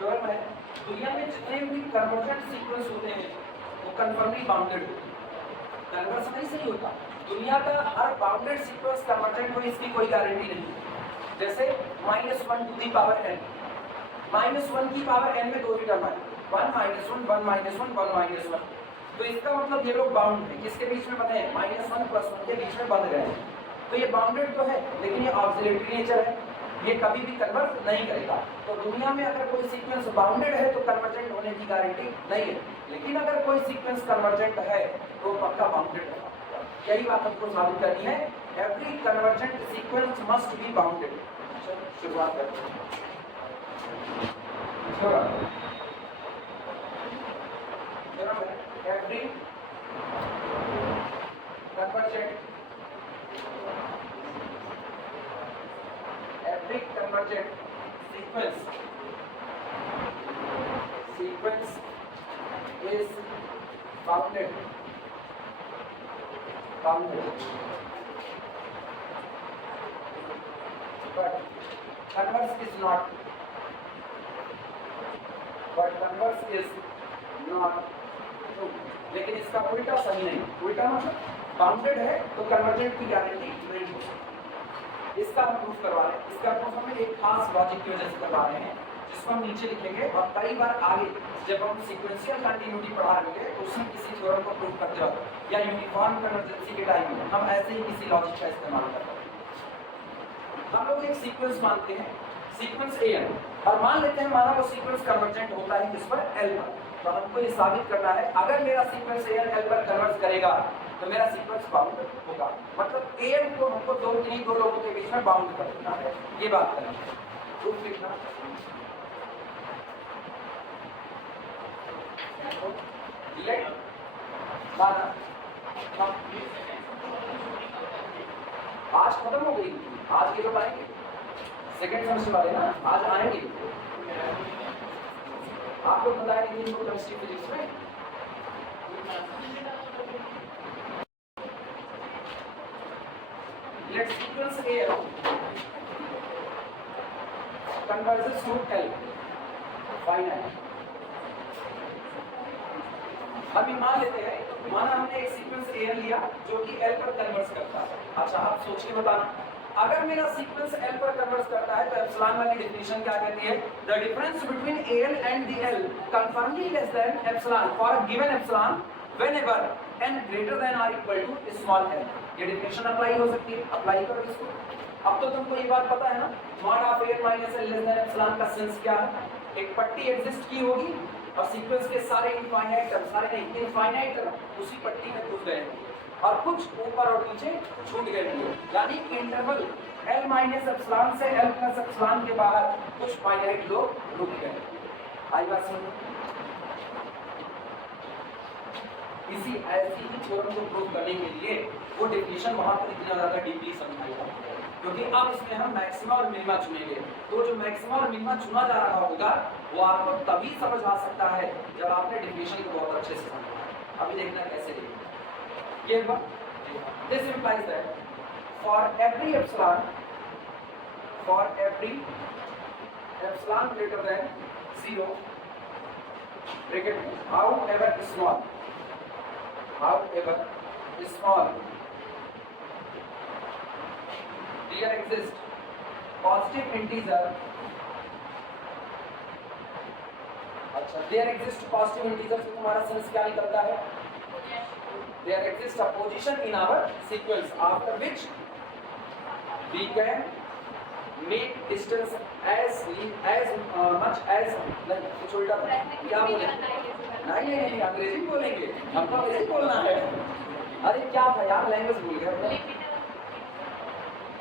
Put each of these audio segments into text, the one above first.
Theorem है, दुनिया में जितने भी कन्वर्जेंट सीक्वेंस होते हैं वो कन्फर्मली बाउंडेड होते हैं। कन्वर्स नहीं सही होता, दुनिया का हर बाउंडेड सीक्वेंस कन्वर्जेंट हो इसकी कोई गारंटी नहीं। जैसे -1 टू दी पावर n, -1 की पावर n में दो ही टर्म है, 1 -1 1 -1 1 -1, तो इसका मतलब ये लोग बाउंड है, किसके बीच में बने हैं, -1 + 1 के बीच में बंध गए हैं। तो ये बाउंडेड तो है लेकिन ये ऑक्सिलेटरी नेचर है, ये कभी भी कन्वर्ज नहीं करेगा। तो दुनिया में अगर कोई सीक्वेंस बाउंडेड है तो कन्वर्जेंट होने की गारंटी नहीं है, लेकिन अगर कोई सीक्वेंस कन्वर्जेंट है तो पक्का बाउंडेड है। यही बात हमको साबित करनी है, every convergent sequence must be bounded. शुरुआत करते हैं। Every convergent sequence is bounded but converse is not true। लेकिन इसका उल्टा सही नहीं, उल्टा मतलब बाउंडेड है तो कन्वर्जेंट की गारंटी नहीं हो सकती। इसका हम प्रूफ करवा रहे हैं, इसका प्रूफ हम एक खास लॉजिक की वजह से करवा रहे हैं जिसको हम नीचे लिखेंगे, और कई बार आगे जब हम सीक्वेंशियल कंटिन्यूटी पढ़ा रहे हैं उसमें किसी थ्योरम को प्रूफ करते वक्त या यूनिफॉर्म कन्वर्जेंसी के टाइम में हम ऐसे ही किसी लॉजिक का इस्तेमाल करते हैं। हम लोग एक सीक्वेंस मानते हैं, सीक्वेंस एन, और मान लेते हैं हमारा वो सीक्वेंस कन्वर्जेंट होता है किस पर, एल पर। तो हमको ये साबित करना है अगर मेरा सीक्वेंस एन एल पर कन्वर्ज करेगा तो मेरा सीक्वेंस बाउंड होगा, मतलब एन को हमको दो लोगों के बीच में बाउंड कर देना है, ये बात करना है। प्रूफ लिखना आज खत्म हो गई, आज के लोग आएंगे सेकेंड सेमेस्टर वाले ना, आज आएंगे। आप लोग बताएंगे इनको केमिस्ट्री फिजिक्स में let sequence AL converges to L finite। अभी मान लेते हैं, माना हमने एक सीक्वेंस AL लिया जो कि L पर कन्वर्ज करता है। अच्छा आप सोच के बताना, अगर मेरा सीक्वेंस L पर कन्वर्ज करता है तो एप्सिलॉन वाली डेफिनेशन क्या कहती है, the difference between AL and the L कंफर्मली less than epsilon for a given epsilon whenever n greater than or equal to small n। ये डेफिनेशन अप्लाई हो सकती है, अप्लाई करो इसको। अब तो तुमको ये बात पता है ना, mod of AL minus L less than epsilon का सेंस क्या है, एक पट्टी एग्जिस्ट की होगी और सीक्वेंस के सारे इनफाइनाइट टर्म, सारे नहीं इनफाइनाइट टर्म उसी पट्टी में घुस गए और कुछ ऊपर और नीचे छूट गए, यानी इंटरवल L माइनस एप्सिलॉन से L प्लस एप्सिलॉन के बाहर कुछ फाइनाइट लोग रुक गए। आई बात समझ? इसी ऐसी ही थ्योरम को प्रूव करने के लिए वो डेफिनेशन वहां पर इतना ज्यादा डीपली समझाएगा, क्योंकि अब इसमें हम मैक्सिमा और मिनिमा चुनेंगे। तो जो मैक्सिमा और मिनिमा चुना जा रहा होगा वो आपको तभी समझ आ सकता है जब आपने डेफिनेशन को बहुत अच्छे से समझा। अभी देखना कैसे देखेंगे ये बात। This implies that for every epsilon greater than 0 bracket में however small there exist positive integer। अच्छा there exist positive integer से तुम्हारा सेंस क्या निकलता है, there exists a position in our sequence after which we can make distance as much as कुछ उल्टा क्या बोले, नहीं अंग्रेजी बोलेंगे, हमको अंग्रेजी बोलना है। अरे क्या था यार, लैंग्वेज भूल गया।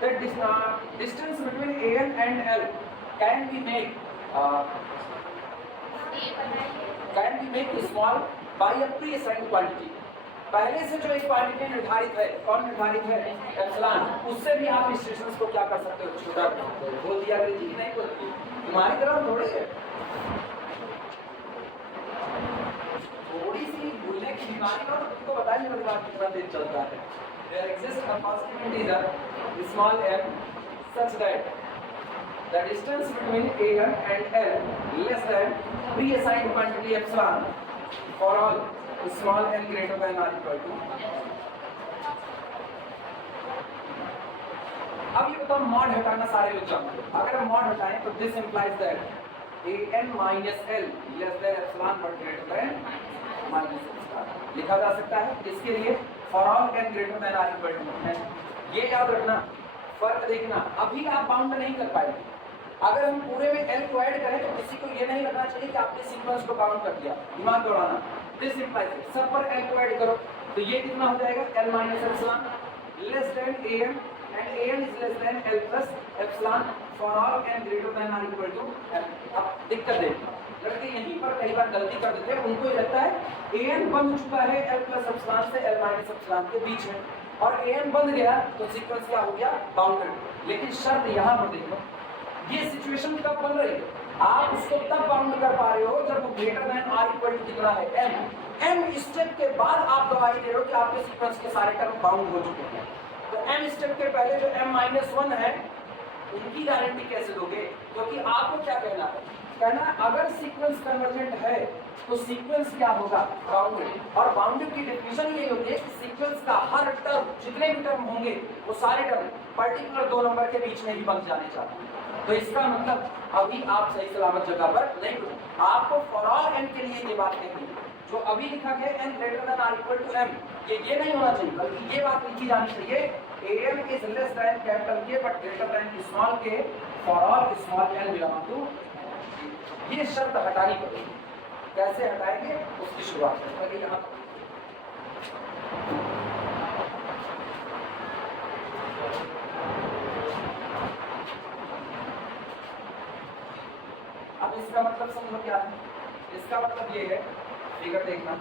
The distance between AL and L can be made small by a pre-assigned quantity। पहले से जो एक क्वांटिटी निर्धारित है, कौन निर्धारित है, एप्सिलॉन, उससे भी आप इस डिस्टेंस को क्या कर सकते हो, छोटा बोल दिया। अंग्रेजी नहीं बोलती तुम्हारी तरफ थोड़ी है, थोड़ी सी भूलने की बीमारी हो तो तुमको बताइए मेरे बात कितना देर चलता है। There exists a positive integer small m such that the distance between AM and L less than pre-assigned quantity epsilon for all small n greater than or equal to। अब ये बताओ मॉड हटाना सारे लोग जानते हैं। अगर हम मॉड हटाएं तो this implies that an minus l less than epsilon but greater than minus epsilon लिखा जा सकता है। इसके लिए for all n greater than or equal to है। ये याद रखना, फर्क देखना। अभी आप बाउंड नहीं कर पाएंगे। अगर हम पूरे में l को ऐड करें तो किसी को ये नहीं लगना चाहिए कि आपने सीक्वेंस को बाउंड कर दिया। दिमाग दौड़ाना, दिस इंप्लाइज सब पर l को ऐड करो तो ये कितना हो जाएगा l minus epsilon less than am and an is less than l plus epsilon for all n greater than or equal to l। अब दिक्कत देखो, लड़के यहीं पर कई बार गलती कर देते हैं। उनको ये लगता है an बन चुका है l plus epsilon से l minus epsilon के बीच में और an बन गया तो सीक्वेंस क्या हो गया, बाउंडेड। लेकिन शर्त यहाँ पर देखो, ये सिचुएशन कब बन रही है, आप उसको तब बाउंड कर पा रहे हो जब वो greater than or equal to कितना है m स्टेप के बाद आप गवाही दे रहे हो कि आपके सीक्वेंस के सारे टर्म बाउंड हो चुके हैं। तो m स्टेप के पहले जो m-1 है उनकी गारंटी कैसे दोगे? क्योंकि आपको क्या कहना है, कहना अगर सीक्वेंस कन्वर्जेंट है तो सीक्वेंस क्या होगा, बाउंडेड। और बाउंडेड की डेफिनेशन ये होती है कि सीक्वेंस का हर टर्म, जितने भी टर्म होंगे वो सारे टर्म पर्टिकुलर दो नंबर के बीच में ही बन जाने चाहिए। तो इसका मतलब अभी आप सही सलामत जगह पर नहीं हो। आपको फॉर ऑल n के लिए ये बात नहीं, जो अभी लिखा गया n greater than or equal to m, ये नहीं होना चाहिए, बल्कि ये बात लिखी जानी चाहिए am is less than capital K but greater than small k for all small n belong to. ये शर्त हटानी पड़ेगी। कैसे हटाएंगे उसकी शुरुआत करेंगे। यहाँ अब इसका मतलब समझो क्या है, इसका मतलब ये है, फिगर देखना,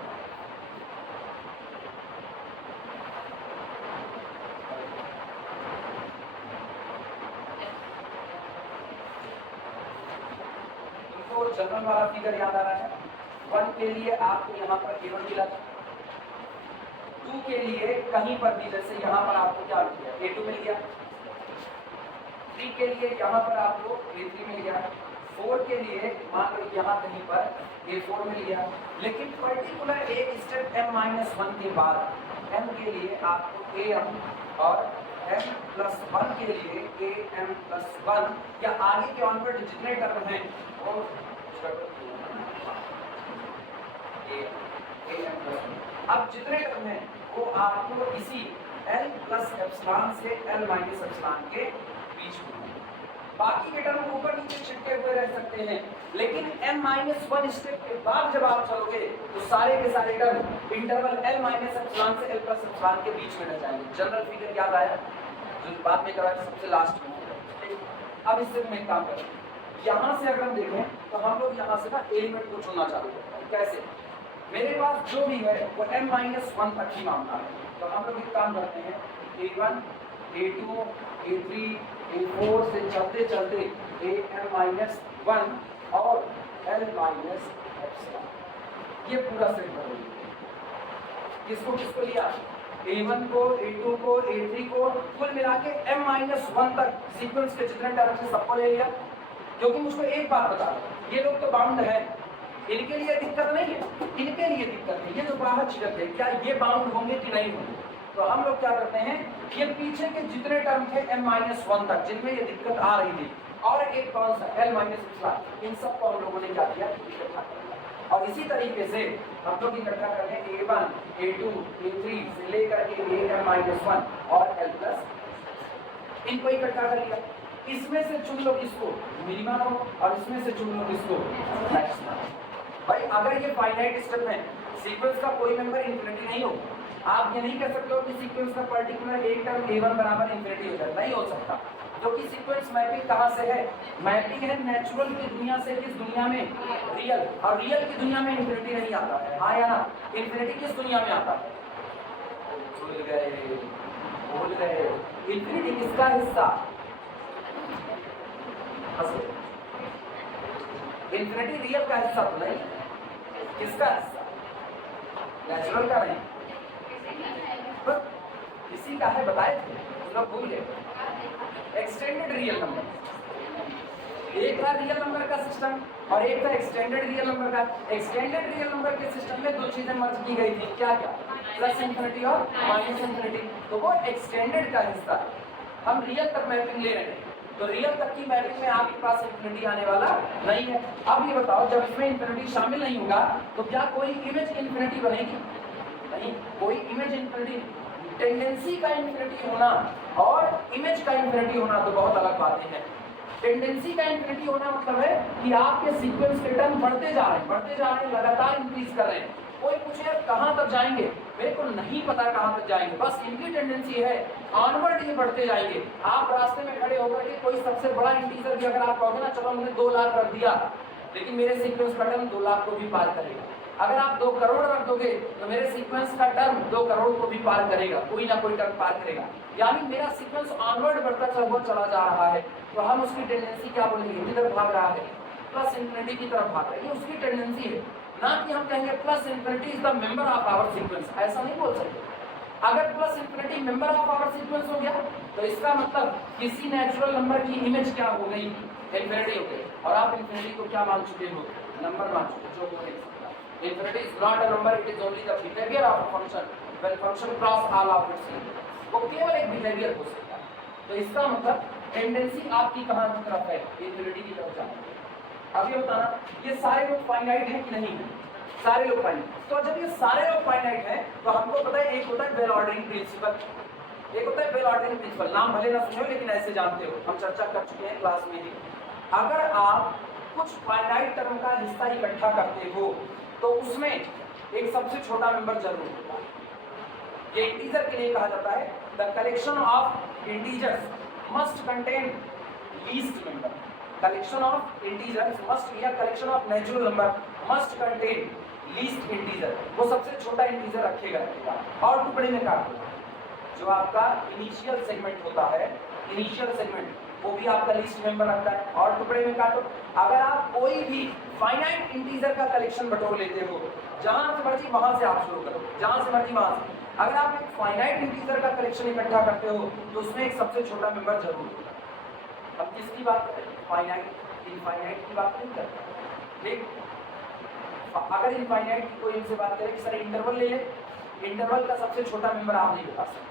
इनको जनरल वाला फिगर याद आ रहा है। 1 के लिए आपको यहाँ पर A1 मिला था, 2 के लिए कहीं पर भी जैसे यहाँ पर आपको क्या मिल गया, A2 मिल गया, 3 के लिए यहाँ पर आपको A3 मिल गया, 4 के लिए मान लो यहाँ कहीं पर A4 मिल गया। लेकिन पर्टिकुलर एक स्टेप m-1 के बाद m के लिए आपको am और m+1 के लिए am+1 या आगे के ऑनवर्ड जितने टर्म हैं वो अब जितने टर्म हैं वो आपको इसी l प्लस एप्सिलॉन से l माइनस एप्सिलॉन के बीच में, बाकी के टर्म ऊपर नीचे छिटके हुए रह सकते हैं। लेकिन m-1 स्टेप के बाद जब आप चलोगे तो सारे के सारे term interval l minus epsilon से l प्लस एप्सिलॉन के बीच में रह जाएंगे। जनरल फिगर याद आया जो बाद में करा सबसे लास्ट में। अब इससे हम एक काम करें, यहाँ से अगर हम देखें तो हम लोग यहाँ से ना एलिमेंट को चुनना चालू करते हैं। कैसे, मेरे पास जो भी है वो m-1 तक ही मामला है। तो हम लोग एक काम करते हैं, A1, A2, A3, A4 से चलते चलते am-1 और l-एप्सिलॉन, ये पूरा सेट कर लीजिए। किसको किसको लिया, A1 को, A2 को, A3 को, कुल मिला के m-1 तक सीक्वेंस के जितने टर्म से सबको ले लिया। क्योंकि मुझको एक बात बता दो, ये लोग तो बाउंड है, इनके लिए दिक्कत नहीं है, इनके लिए दिक्कत है, ये जो बाहर छिड़क है क्या ये बाउंड होंगे कि नहीं होंगे। तो हम लोग क्या करते हैं, ये पीछे के जितने टर्म थे m-1 तक जिनमें ये दिक्कत आ रही थी और एक कौन सा l-एप्सिलॉन, इन सब को हम लोगों ने क्या किया, इकट्ठा कर लिया। और इसी तरीके से हम लोग इकट्ठा कर रहे हैं A1, A2, A3 से लेकर के am-1 और l+, इनको इकट्ठा कर लिया। इसमें से चुन लो इसको मिनिमम और इसमें से चुन लो इसको मैक्सिमम। भाई अगर ये फाइनाइट स्टेप है, सीक्वेंस का कोई मेंबर इंफिनिटी नहीं होगा। आप ये नहीं कह सकते हो कि सीक्वेंस का पर्टिकुलर एक टर्म A1 बराबर इंफिनिटी हो जाए, नहीं हो सकता। क्योंकि सीक्वेंस मैपिंग कहाँ से है, मैपिंग है नेचुरल की दुनिया से किस दुनिया में, रियल, और रियल की दुनिया में इंफिनिटी नहीं आता है। हाँ या ना, इंफिनिटी किस दुनिया में आता है, भूल गए, इंफिनिटी किसका हिस्सा, इंफिनिटी रियल का हिस्सा तो नहीं, किसका हिस्सा, नेचुरल का नहीं, किसी का है, बताए थे लोग भूल गए। एक्सटेंडेड रियल नंबर, एक था रियल नंबर का सिस्टम और एक था एक्सटेंडेड रियल नंबर का। एक्सटेंडेड रियल नंबर के सिस्टम में दो चीजें मर्ज की गई थी, क्या क्या? प्लस इंफिनिटी और माइनस इंफिनिटी। तो वो एक्सटेंडेड का हिस्सा है, हम रियल तक मैपिंग ले रहे हैं, तो रियल तक की मैपिंग में आपके पास इंफिनिटी आने वाला नहीं है। अब ये बताओ, जब इसमें इंफिनिटी शामिल नहीं होगा तो क्या कोई इमेज इंफिनिटी बनेगी? नहीं, कोई इमेज इंफिनिटी। टेंडेंसी का इंफिनिटी होना और इमेज का इंफिनिटी होना तो बहुत अलग बातें हैं। टेंडेंसी का इंफिनिटी होना मतलब है कि आपके सीक्वेंस के टर्म बढ़ते जा रहे हैं, लगातार इंक्रीज कर रहे हैं। कोई पूछे कहां तक जाएंगे, मेरे को नहीं पता कहां तक जाएंगे, बस इनकी टेंडेंसी है ऑनवर्ड ये बढ़ते जाएंगे। आप रास्ते में खड़े होकर के कोई सबसे बड़ा इंटीजर भी अगर आप कहोगे ना, चलो हमने 2 लाख रख दिया, लेकिन मेरे सीक्वेंस का टर्म 2 लाख को भी पार करेगा। अगर आप 2 करोड़ रख दोगे तो मेरे सीक्वेंस का टर्म 2 करोड़ को भी पार करेगा, कोई ना कोई टर्म पार करेगा। यानी मेरा सीक्वेंस ऑनवर्ड बढ़ता चला जा रहा है, तो हम उसकी टेंडेंसी क्या बोलेंगे? किधर भाग रहा है? प्लस इंफिनिटी की तरफ भाग रहा है, ये उसकी टेंडेंसी है। ना कि हम कहेंगे plus infinity is the member of our sequence, ऐसा नहीं बोल सकते। अगर plus infinity member of our sequence हो गया तो इसका मतलब किसी नेचुरल नंबर की इमेज क्या हो गई? इंफिनिटी हो गई। और आप इंफिनिटी को क्या मान चुके हो? नंबर मान चुके, जो हो नहीं सकता। Infinity is not a number, it is only the behavior of a function when function cross all of its limits. वो केवल एक बिहेवियर हो सकता है। तो इसका मतलब टेंडेंसी आपकी कहाँ की तरफ है? इंफिनिटी की तरफ जाने की। अब ये बताना, ये सारे लोग फाइनाइट हैं कि नहीं है? सारे लोग फाइनाइट। तो जब ये सारे लोग फाइनाइट हैं तो हमको पता है एक होता है बेल ऑर्डरिंग प्रिंसिपल, एक होता है बेल ऑर्डरिंग प्रिंसिपल। नाम भले ना सुने हो लेकिन ऐसे जानते हो, हम चर्चा कर चुके हैं क्लास में ही। अगर आप कुछ फाइनाइट टर्म का हिस्सा इकट्ठा करते हो तो उसमें एक सबसे छोटा मेंबर जरूर होता है। ये इंटीजर के लिए कहा जाता है the collection of integers must contain least member. Collection of integers must be a collection of natural number must contain least integer. वो सबसे छोटा इंटीजर रखेगा और टुकड़े में काट दो। जो आपका इनिशियल सेगमेंट होता है, इनिशियल सेगमेंट वो भी आपका लीस्ट मेंबर रखता है और टुकड़े में काटो। अगर आप कोई भी फाइनाइट इंटीजर का कलेक्शन बटोर लेते हो, जहां से मर्जी वहां से आप शुरू करो, जहां से मर्जी वहां से। अगर आप एक फाइनाइट इंटीजर का कलेक्शन इकट्ठा करते हो तो उसमें एक सबसे छोटा मेंबर जरूर होगा। अब किसकी बात करें? फाइनाइट, इनफाइनाइट की बात नहीं करते। ठीक, अगर इनफाइनाइट की कोई इनसे बात करें कि सर इंटरवल ले ले, इंटरवल का सबसे छोटा मेंबर आप नहीं बता सकते।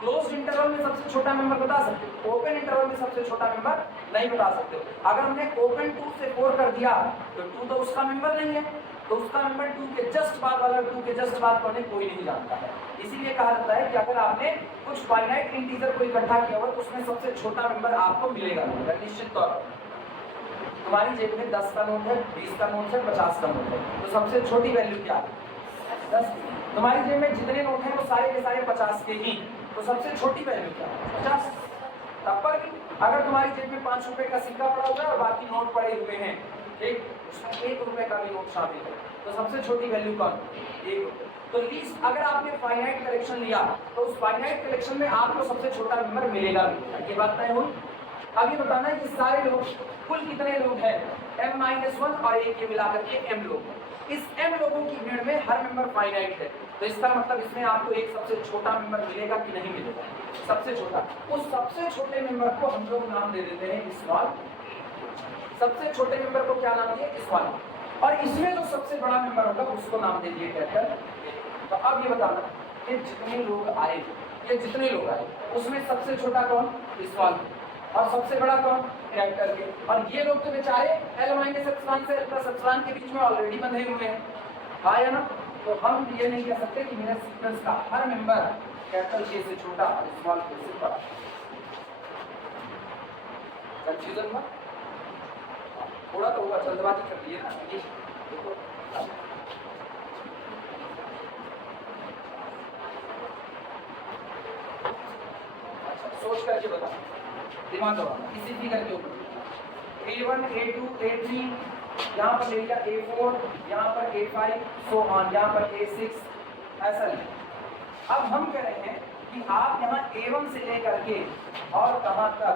क्लोज्ड इंटरवल में सबसे छोटा मेंबर बता सकते हो, ओपन इंटरवल में सबसे छोटा मेंबर नहीं बता सकते हो। अगर हमने ओपन 2 से 4 कर दिया तो 2 तो उसका मेंबर नहीं है, तो उसका मेंबर 2 के जस्ट बाद वाला 2 के जस्ट बाद वाले कोई नहीं जानता है। इसीलिए कहा जाता है कि अगर आपने कुछ फाइनाइट इंटीजर को इकट्ठा किया हुआ तो उसमें सबसे छोटा मेंबर आपको मिलेगा निश्चित तौर पर। तुम्हारी जेब में 10 का नोट है, 20 का नोट है, 50 का नोट है, तो सबसे छोटी वैल्यू क्या है? 10। तुम्हारी जेब में जितने नोट हैं वो सारे के सारे 50 के ही, तो सबसे छोटी वैल्यू क्या है? 50। तब पर अगर तुम्हारी जेब में 5 रुपए का सिक्का पड़ा हुआ है और बाकी नोट पड़े हुए हैं, ठीक, उसमें 1 रुपए का भी नोट शामिल है, तो सबसे छोटी वैल्यू कौन? 1 रुपए। तो लीस्ट अगर आपने फाइनाइट कलेक्शन लिया तो उस फाइनाइट कलेक्शन में आपको सबसे छोटा नंबर मिलेगा भी। ये बात तय हुई। अब ये बताना है कि सारे लोग कुल कितने लोग हैं? m-1 और 1 के मिलाकर के m लोग। इस m लोगों की भीड़ में हर मेंबर फाइनाइट है, तो इसका मतलब इसमें आपको एक सबसे छोटा मेंबर मिलेगा कि नहीं मिलेगा? सबसे छोटा। उस सबसे छोटे मेंबर को हम लोग नाम दे देते हैं स्मॉल। सबसे छोटे मेंबर को क्या नाम दिए? स्मॉल। और इसमें जो सबसे बड़ा मेंबर होगा उसको नाम दे दिए कैपिटल। तो अब ये बताना कि जितने लोग आए, ये जितने लोग आए उसमें सबसे छोटा कौन? स्मॉल। और सबसे बड़ा कौन? कैपिटल के। और ये लोग तो बेचारे L-एप्सिलॉन से L+एप्सिलॉन के बीच में ऑलरेडी बंधे हुए हैं, हाँ या ना? तो हम ये नहीं कह सकते कि मेरे सीक्वेंस का हर मेंबर कैपिटल K से छोटा और स्मॉल K से बड़ा। कंफ्यूजन हुआ? थोड़ा तो होगा, जल्दबाजी कर लिए ना। अच्छा, सोच करके बता, दिमाग लगाना। इसी फिगर के ऊपर A1, A2, A3, यहाँ पर ले लिया A4, यहाँ पर A5, सो ऑन, यहाँ पर A6, ऐसा नहीं। अब हम कह रहे हैं कि आप यहाँ A1 से लेकर के और कहाँ तक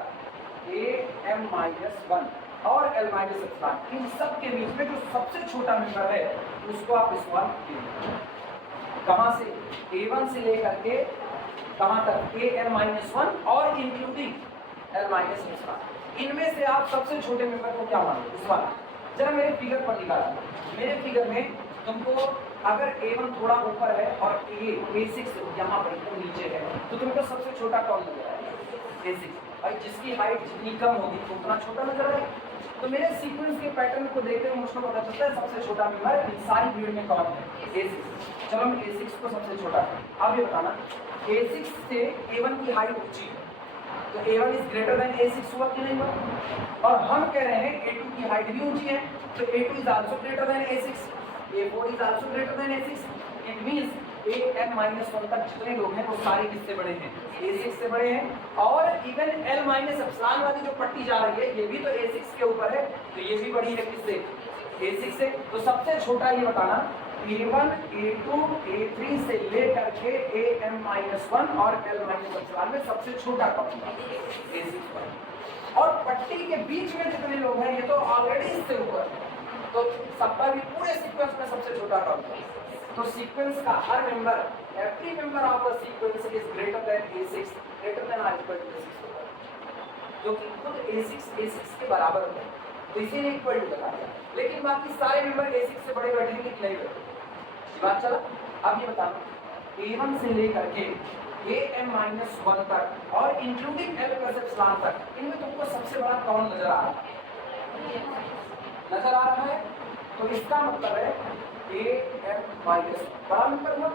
AM-1 और L-एप्सिलॉन, इन सब के बीच में जो सबसे छोटा मेंबर है उसको आप स्मॉल कीजिए। कहाँ से? A1 से लेकर के कहाँ तक? AM-1 और इंक्लूडिंग L-एप्सिलॉन। इनमें से आप सबसे छोटे मेंबर को क्या मानोगे इस बार? जरा मेरे फिगर पर निकाला। मेरे फिगर में तुमको अगर A1 थोड़ा ऊपर है और A6 यहाँ पर एकदम नीचे है तो तुमको सबसे छोटा कौन नजर आएगा? A6। और जिसकी हाइट जितनी कम होगी तो उतना छोटा नजर आएगा। तो मेरे सीक्वेंस के पैटर्न को देखते हुए मुझको पता चलता है सबसे छोटा मेंबर इन सारी भीड़ में कौन है? A6। चलो मैं A6 को सबसे छोटा है। अब ये बताना A6 से A1 की हाइट ऊंची है तो A1 is greater than A6 हुआ कि नहीं हुआ? और हम कह रहे हैं A2 की हाइट भी ऊंची है तो A2 is also greater than A6, A4 is also greater than A6। It means AM-1 तक जितने लोग हैं वो सारे किससे बड़े हैं? A6 से बड़े हैं। और इवन L-ε वाली जो पट्टी जा रही है ये भी तो A6 के ऊपर है तो ये भी बड़ी है किससे? A6 से। तो सबसे छोटा ये बताना A1, A2, A3 से लेकर के AM-1 और L-ε में सबसे छोटा कौन है? A6 पर। और पट्टी के बीच में जितने लोग हैं ये तो ऑलरेडी इससे ऊपर है तो सबका भी पूरे सीक्वेंस में सबसे छोटा कौन है? तो सीक्वेंस का हर member every member of the sequence is greater than A6 greater than or equal to A6 होगा जो कि खुद A6 के बराबर होता है तो इसीलिए इक्वल टू बता दिया। लेकिन बाकी सारे मेंबर A6 से बड़े बैठेंगे कि नहीं बैठेंगे? बात चला। अब ये बताना A1 से लेकर के AM-1 तक और इंक्लूडिंग L+ε तक इनमें तुमको सबसे बड़ा कौन नजर आ रहा है? नजर आ रहा है तो इसका मतलब है AM-1 बड़ा मेंबर हुआ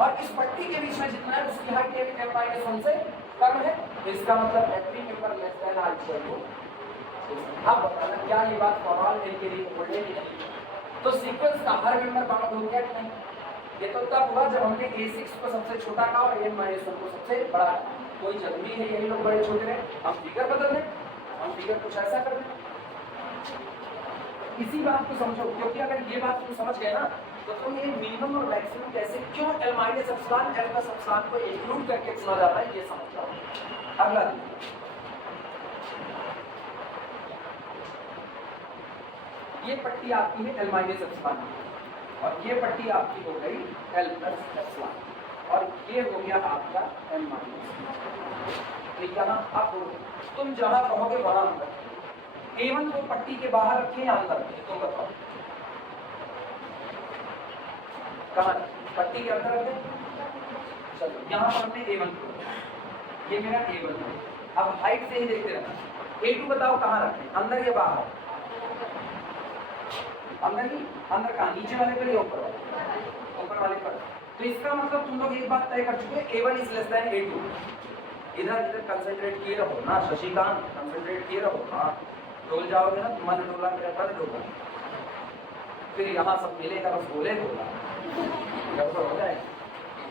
और इस पट्टी के बीच में जितना है उसकी हाइट AM-1 से कम है तो इसका मतलब every member less than or equal to. अब बताना क्या ये बात फॉर ऑल के लिए बोल रहे हैं? तो सीक्वेंस का हर मेंबर बाउंड हो गया कि नहीं? ये तो तब हुआ जब हमने A6 को सबसे छोटा कहा और AM-1 को सबसे बड़ा कहा। कोई जरूरी है यही लोग बड़े छोटे रहे? हम फिगर बदल दें, हम फिगर कुछ ऐसा कर दें। इसी बात को समझो क्योंकि अगर ये बात तुम समझ गए ना तो तुम ये मिनिमम और मैक्सिमम कैसे क्यों L-ε को इंक्लूड करके चुना जाता है ये समझ जाओ। अगला ये पट्टी आपकी है L-ε और ये पट्टी आपकी हो गई L+ε और ये हो गया आपका M-। तो यहाँ आप तुम जहां कहोगे वहां अंदर A1 को पट्टी के बाहर रखें या अंदर रखें तुम बताओ? कहाँ पट्टी के अंदर रखें? चलो यहाँ पर हमने A1 को, ये मेरा A1 है। अब हाइट से ही देखते रहना। A2 बताओ कहाँ रखें, अंदर या बाहर? अंदर ही। अंदर कहाँ? नीचे वाले पर या ऊपर वाले? ऊपर वाले पर। तो इसका मतलब तुम लोग एक बात तय कर चुके A1 is less then A2। इधर कंसंट्रेट किए रहो ना शशिकांत, कंसंट्रेट किए रहो। हाँ डोल जाओगे ना मन डोला मेरा पर डोला फिर यहाँ सब मिलेगा बस बोले बोला गड़बड़ हो जाएगा।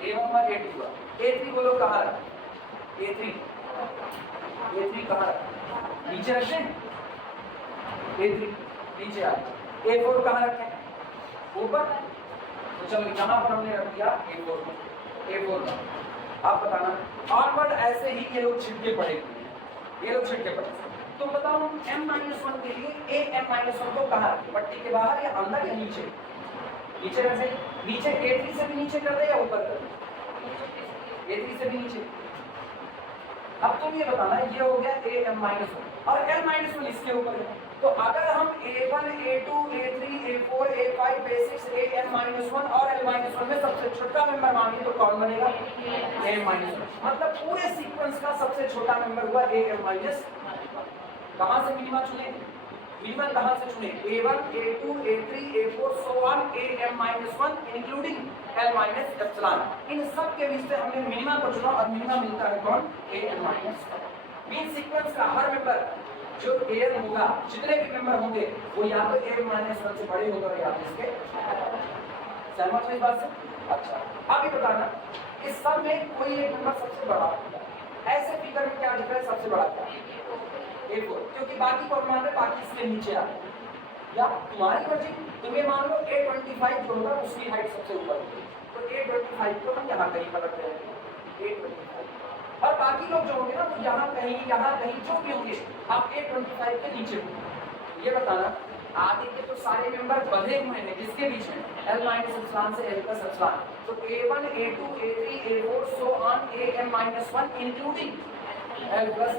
A1 और A2 का A3 बोलो कहाँ रखें? A3 कहाँ रखें? नीचे रखें? A3 नीचे आ। A4 कहाँ रखें? ऊपर। तो चलो यहाँ पर हमने रख दिया A4 का। आप बताना ऑनवर्ड ऐसे ही ये लोग छिटके पड़े हुए हैं, ये लोग छिटके पड़े। तो बताओ M-1 के लिए AM-1 को कहाँ रखें? पट्टी के बाहर या अंदर या नीचे? नीचे रखें। नीचे A3 से भी नीचे कर दे या ऊपर कर दे? A3 से भी नीचे। अब तुम ये बताना ये हो गया AM-1 और L-1 इसके ऊपर है। तो अगर हम A1, A2, A3, A4, A5, A6, AM-1 और L-1 में सबसे छोटा मेंबर मानिए तो कौन बनेगा? AM-1। मतलब पूरे सीक्वेंस का सबसे छोटा मेंबर हुआ AM-। कहाँ से मिनिमा चुने? मिनिमम कहाँ से चुने? A1, A2, A3, A4 so on AM-1 including L-ε। इन सब के बीच से हमने मिनिमा को चुना और मिनिमा मिलता है कौन? AM-1। मीन सीक्वेंस का हर मेंबर जो AM होगा जितने भी मेंबर होंगे वो या तो AM-1 से बड़े होंगे या तो इसके। सहमत हो इस बात से? अच्छा अब ये बताना इस सब में कोई एक मेंबर सबसे बड़ा होगा। ऐसे फिगर में क्या दिख रहा है सबसे बड़ा क्या? A4 क्योंकि बाकी को मान रहे बाकी इसके नीचे आ या तुम्हारी मर्जी। तुम्हें मान लो A25 जो होगा उसकी हाइट सबसे ऊपर होगी तो A25 को हम यहाँ कहीं पर रखते हैं A25 और बाकी लोग जो होंगे ना वो यहाँ कहीं जो भी होंगे आप A25 के नीचे होंगे। ये बताना आगे के तो सारे मेंबर बंधे हुए हैं किसके बीच में? L-ε से L+ε। तो A1, A2, A3, A4 so on AM-1 including L+ε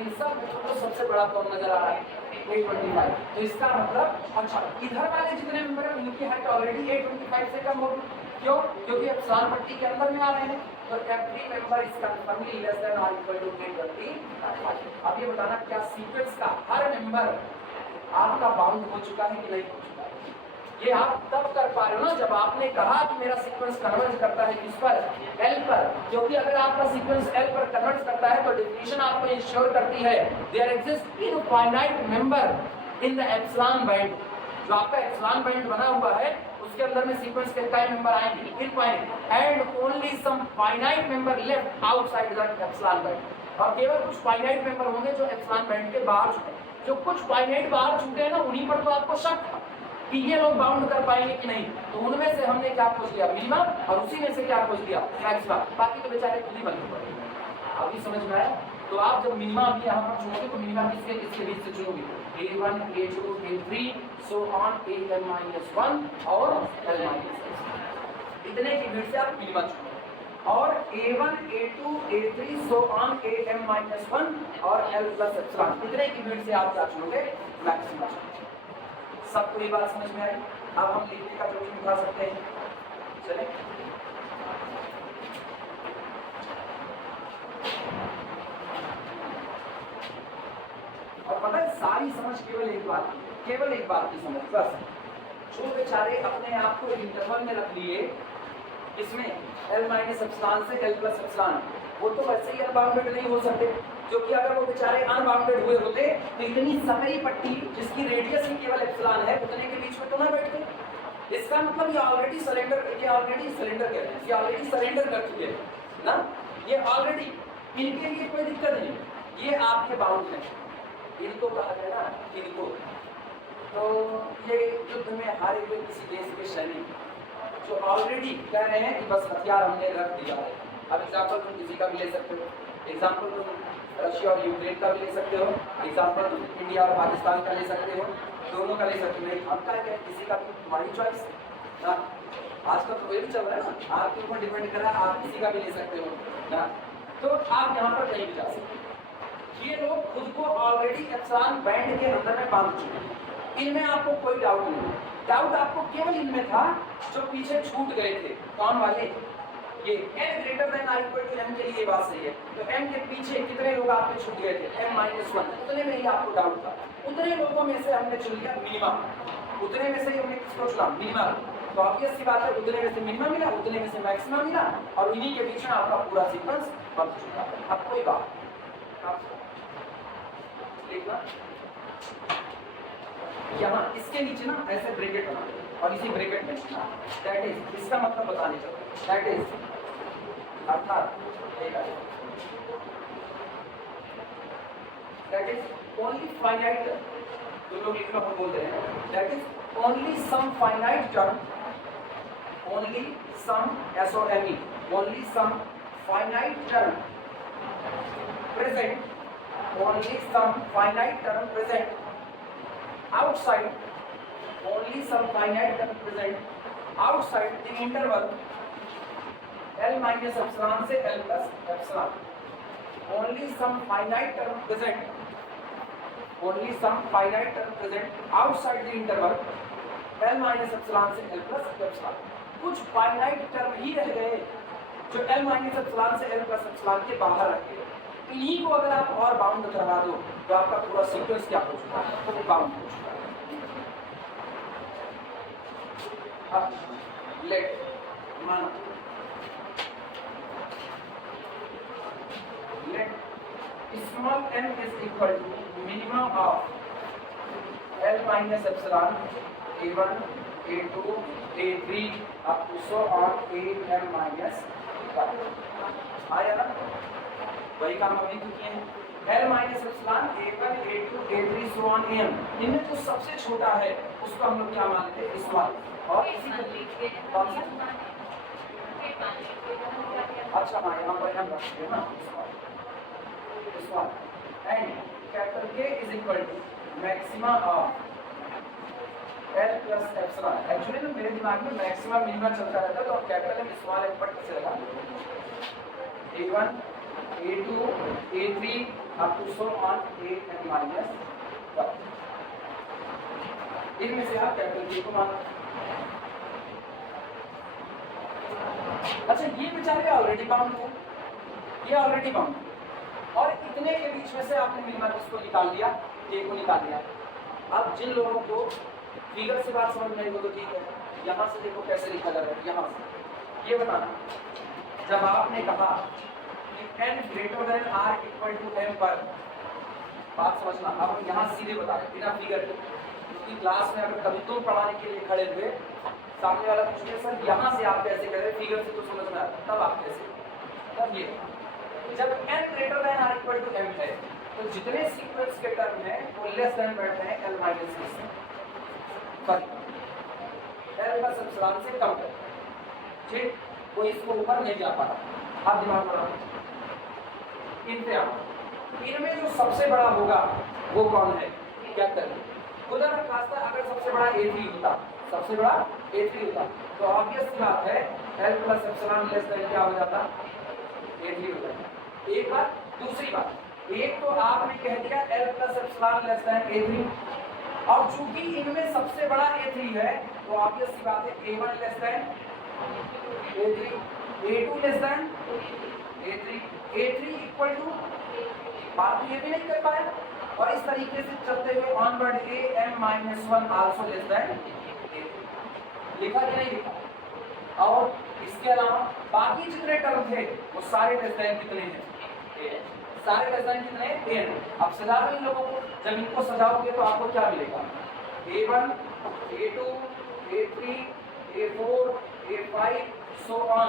इन सब में तो सबसे बड़ा कौन नजर आ रहा है 825। तो इसका मतलब अच्छा इधर वाले जितने मेंबर हैं उनकी हाइट ऑलरेडी 825 से कम होगी। क्यों? क्योंकि एप्सिलॉन पट्टी के अंदर में आ रहे हैं। तो every member is confirmly less than or equal to 825। अब ये बताना क्या सीक्वेंस का हर मेंबर आपका बाउंड हो चुका है कि नहीं हो चुका है? ये आप तब कर पा रहे हो ना जब आपने कहा कि मेरा सीक्वेंस कन्वर्ज करता है किस पर, एल पर। क्योंकि अगर आपका सीक्वेंस एल पर कन्वर्ज करता है तो डेफिनेशन आपको इंश्योर करती है there exist infinite member in the epsilon band. जो आपका एप्सिलॉन बैंड बना हुआ है उसके अंदर में सीक्वेंस के कई मेंबर आएंगे infinite and only some finite member left outside the epsilon band. और केवल कुछ फाइनाइट मेंबर होंगे जो एप्सिलॉन बैंड के बाहर छूटे। जो कुछ फाइनाइट बाहर छूटे हैं ना उन्हीं पर तो आपको शक था कि ये लोग बाउंड कर पाएंगे कि नहीं। तो उनमें से हमने क्या खोज लिया मिनिमम और उसी में से क्या खोज लिया मैक्सिमम। बाकी तो बेचारे खुद ही बंद हो गए। अभी समझ में आया? तो आप जब मिनिमम अभी यहाँ पर चुनोगे तो मिनिमम किसके बीच से चुनोगे A1 A2 A3 so on AN-1 और L-1 इतने की भीड़ से आप मिनिमम चुनोगे। और A1 A2 A3 so on AM-1 और L+ε इतने की भीड़ से आप क्या चुनोगे मैक्सिमम। सबको ये बात समझ में आई? अब हम लिखने का जोखिम उठा सकते हैं। चले और पता है सारी समझ केवल एक बात की समझ बस। जो बेचारे अपने आप को इंटरवल में रख लिए इसमें L-ε से L+ε वो तो वैसे ही अनबाउंडेड नहीं हो सकते। क्योंकि अगर वो बेचारे अनबाउंडेड हुए होते तो इतनी सकरी पट्टी जिसकी रेडियस ही केवल एप्सिलॉन है उतने के बीच में तो ना बैठते। इसका मतलब ये ऑलरेडी सरेंडर कर चुके हैं ना। ये ऑलरेडी इनके लिए कोई दिक्कत नहीं। ये आपके बाउंड है। इनको कहा गया ना इनको। तो ये युद्ध में हारे हुए किसी देश के सैनिक जो ऑलरेडी कह रहे हैं कि बस हथियार हमने रख दिया है। अब एग्जाम्पल तुम किसी का भी ले सकते हो। एग्जाम्पल तुम रशिया और यूक्रेन का भी ले सकते हो। एग्जाम्पल तुम इंडिया और पाकिस्तान का ले सकते हो। दोनों का ले सकते हो। हम क्या कहें किसी का भी तुम्हारी चॉइस ना। आजकल तो वही भी चल रहा है ना। आपके ऊपर डिपेंड कर रहा है। आप किसी का भी ले सकते हो ना। तो आप यहाँ पर कहीं भी जा सकते हो। ये लोग खुद को ऑलरेडी एप्सिलॉन बैंड के अंदर में बांध चुके हैं। इनमें आपको कोई डाउट नहीं। डाउट आपको केवल इनमें था जो पीछे छूट गए थे। कौन वाले? ये n greater than I equal to m के लिए बात सही है। तो m के पीछे कितने लोग आपके छूट गए थे? m-1 उतने में ही आपको डाउट था। उतने लोगों में से हमने चुन लिया मिनिमम। उतने में से हमने किसको चुना? मिनिमम। तो ऑब्वियस सी बात है उतने में से मिनिमम मिला उतने में से मैक्सिमम मिला और इन्हीं के बीच में आपका पूरा सीक्वेंस बन चुका है। अब कोई बात देखना यहाँ इसके नीचे ना ऐसे ब्रैकेट बना और इसी ब्रैकेट में दैट इज इसका मतलब बताने चलो दैट इज अर्थात दैट इज ओनली फाइनाइट जो लोग लिखना हम बोलते हैं that is only some finite term only some SOME only some finite term present only some finite term present outside only some finite term present outside the interval L minus epsilon से L plus epsilon only some finite term present only some finite term present outside the interval L minus epsilon से L plus epsilon कुछ finite term ही रह गए जो L minus epsilon से L plus epsilon के बाहर रह गए। इन्हीं को अगर आप और बाउंड करवा दो तो आपका पूरा सीक्वेंस क्या हो चुका है? तो वो बाउंड हो चुका है। अब लेट माना let small m is equal to minimum of L minus epsilon A1 A2 A3 up to so on AM minus आया ना। वही काम अभी किए हैं। L minus epsilon A1 A2 A3 so on AM इनमें जो सबसे छोटा है उसको हम लोग क्या मानते हैं? स्मॉल। और इसी को अच्छा हाँ यहाँ पर हम रखते हैं ना small and capital K is equal to maxima of L plus epsilon. Actually ना मेरे दिमाग में मैक्सिमम मिनिमम चलता रहता है तो कैपिटल में स्मॉल m पर कैसे लगा A1 A2 A3 up to so on a n minus 1। इनमें से आप कैपिटल K को मानो। अच्छा ये बेचारे ऑलरेडी बाउंड है, ये ऑलरेडी बाउंड है, और इतने के बीच में से आपने मिनिमम इसको निकाल लिया, K को निकाल लिया। अब जिन लोगों को फिगर से बात समझ में आई वो तो ठीक है, यहाँ से देखो कैसे लिखा जा रहा है। यहाँ से ये बताना, जब आपने कहा कि n greater than r equal to m पर, बात समझना। अब हम यहाँ सीधे बता रहे बिना फिगर के, क्योंकि क्लास में अगर कभी तुम पढ़ाने के लिए खड़े हुए, सामने वाला पूछे सर यहाँ से आप कैसे कह रहे, फिगर से तो समझ में आता, तब आप कैसे, तब ये जब n greater than r equal to m है तो जितने सीक्वेंस के टर्म है वो लेस देन बैठते हैं l माइनस k से, l प्लस एप्सिलॉन से कम है, ठीक। कोई इसको ऊपर नहीं जा पा रहा। आप दिमाग लगाओ, इनपे आओ, इनमें जो सबसे बड़ा होगा वो कौन है, क्या करें। खुदा न खास्ता अगर सबसे बड़ा A3 होता, सबसे बड़ा A3 होता तो ऑब्वियस बात है l plus epsilon less than क्या हो जाता, A3 हो जाता। एक बात। दूसरी बात, एक तो आपने कह दिया l plus epsilon less than A3, और चूंकि इनमें सबसे बड़ा A3 है तो ऑब्वियस सी बात है A1 less than A3, A2 less than A3, A3 equal to, बात ये भी नहीं कर पाए, और इस तरीके से चलते हुए onward AM-1 also less than A3, लिखा कि नहीं लिखा। और इसके अलावा बाकी जितने टर्म थे वो सारे लेस देन कितने हैं, सारे लेस देन कितने हैं, n। अब सजा इन लोगों को, जब इनको सजाओगे तो आपको क्या मिलेगा, A1, A2, A3, A4, A5 so on,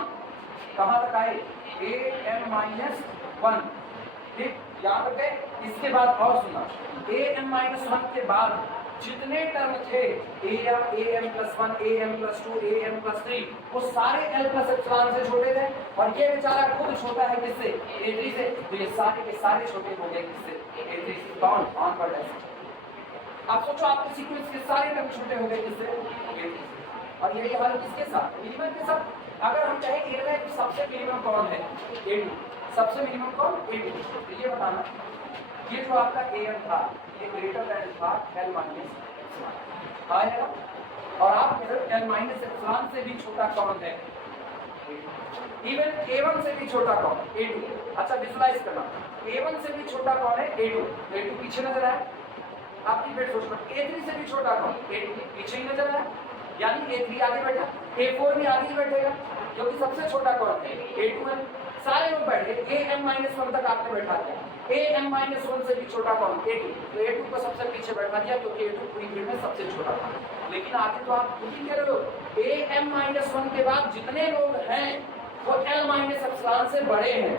कहाँ तक आए, AM-1, ठीक, यहाँ तक है। इसके बाद और सुना, AM-1 के बाद जितने टर्म थे AM+1, AM+2, AM+3 वो सारे l प्लस एप्सिलॉन से छोटे थे, और ये बेचारा खुद छोटा है किससे, A3 से, तो ये सारे के सारे छोटे हो गए किससे, A3 से। कौन, ऑन पर है। आप सोचो आपके सीक्वेंस के सारे टर्म छोटे हो गए किससे, A3 से। और यही हाल किसके साथ, मिनिमम के साथ। अगर हम कहें इनमें सबसे मिनिमम कौन है, A2, सबसे मिनिमम कौन, A2, तो ये बताना, ये जो आपका AM था ये ग्रेटर देन था l माइनस एप्सिलॉन आएगा, और आप l माइनस एप्सिलॉन से भी छोटा कौन है, इवन A1 से भी छोटा कौन, A2। अच्छा विजुलाइज करना, A1 से भी छोटा कौन है, A2, A2 पीछे नजर आया, आपकी बेट सोचना, A3 से भी छोटा कौन, A2 पीछे ही नजर आया, यानी A3 आगे बैठा, A4 भी आगे ही बैठेगा, क्योंकि सबसे छोटा कौन है, A2 है। सारे लोग बैठे, AM-1 तक आपने बैठा दिया, AM-1 से भी छोटा कौन, A2, तो A2 को सबसे पीछे बैठा दिया क्योंकि A2 पूरी भीड़ में सबसे छोटा था। लेकिन आगे तो आप खुद ही कह रहे हो AM-1 के बाद जितने लोग हैं वो l माइनस एप्सिलॉन से बड़े हैं,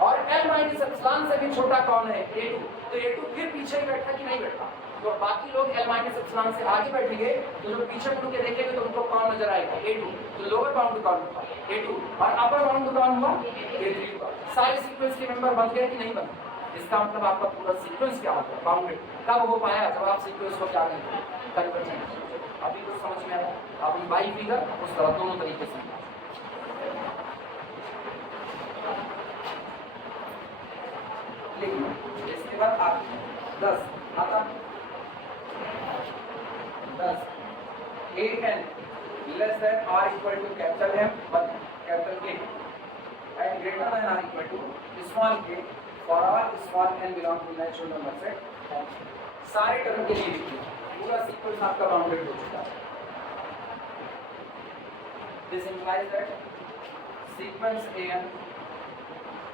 और l माइनस एप्सिलॉन से भी छोटा कौन है, A2, तो A2 फिर पीछे ही बैठा कि नहीं बैठा, तो बाकी लोग l माइनस एप्सिलॉन से आगे बैठेंगे, तो जो पीछे मुड़ के देखेंगे तो उनको कौन नजर आएगा, A2, तो लोअर बाउंड कौन हुआ, A2, और अपर बाउंड कौन हुआ, A3 हुआ। सारे सीक्वेंस के मेंबर बन गए कि नहीं बने, इसका मतलब आपका पूरा सीक्वेंस क्या होगा, बाउंडेड कब हो पाया, जब आप सीक्वेंस को क्या करेंगे, कन्वर्जेंट। अभी तो समझ में आया, आप बाई फिगर उस तरह दोनों तरीके से। लेकिन इसके बाद आप 10 आता 10 AN less than R equal to capital M, capital K, and greater than R equal to small k for all small n belong to natural number set। सारे टर्म के लिए लिखिए, पूरा सीक्वेंस आपका बाउंडेड हो चुका है। This implies that sequence AN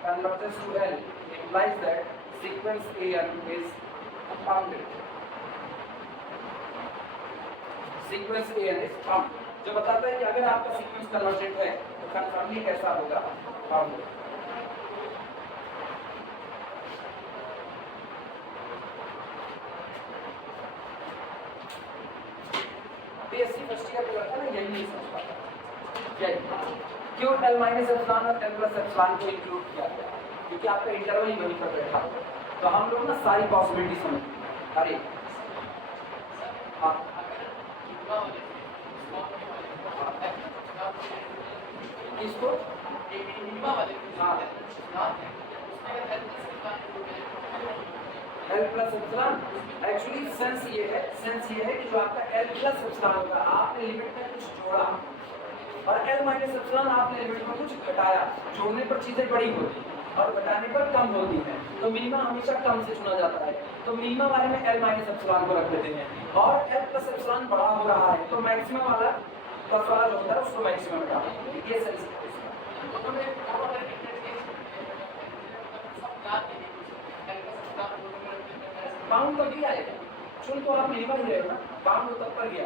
converges to L implies that sequence AN is bounded। Sequence AN is bounded, जो बताता है कि अगर आपका सीक्वेंस कन्वर्जेंट है तो कंफर्मली कैसा होगा, बाउंडेड। बीएससी फर्स्ट ईयर में था ना, यही नहीं समझ पाता क्यों l माइनस एप्सिलॉन और l प्लस एप्सिलॉन को इंक्लूड किया गया, क्योंकि आपका इंटरवल ही वहीं पर बैठा है। तो हम लोग ना सारी पॉसिबिलिटी समझ, अरे हाँ इसको हाँ L plus epsilon. Actually sense ये है कि जो आपका L प्लस एप्सिलॉन होगा, आपने लिमिट में कुछ जोड़ा और L माइनस एप्सिलॉन आपने लिमिट में कुछ घटाया। जोड़ने पर चीजें बड़ी होती हैं और घटाने पर कम होती हैं, तो मिनिमा हमेशा कम से चुना जाता है। तो मिनिमा वाले में L माइनस एप्सिलॉन को रख देते हैं और L प्लस एप्सिलॉन बड़ा हो रहा है तो मैक्सिमम वाला प्लस वाला जो होता है उसको मैक्सिमम में डालते हैं। ये सेंस है। बाउंड तो दिया है, चुन तो आप मिनिमा ही रहेगा ना, बाउंड तब पर गया।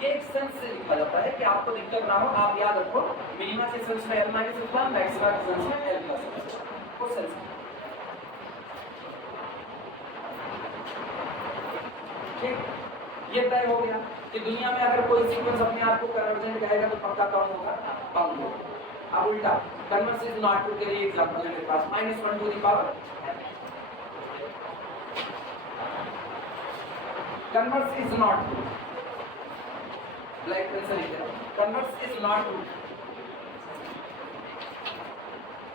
ये एक सेंस से लिखा जाता है कि आपको दिक्कत ना हो, आप याद रखो मिनिमा के सेंस में L माइनस एप्सिलॉन, मैक्सिमा के सेंस में L प्लस एप्सिलॉन। वो सेंस ठीक, ये तय हो गया कि दुनिया में अगर कोई सीक्वेंस अपने आप को कन्वर्जेंट कहेगा तो पक्का कौन होगा? बाउंड होगा। अब उल्टा कन्वर्स इज नॉट टू के लिए एग्जांपल है मेरे पास -1 to the power converse is not true, like pencil लिख रहा हूं, converse is not true,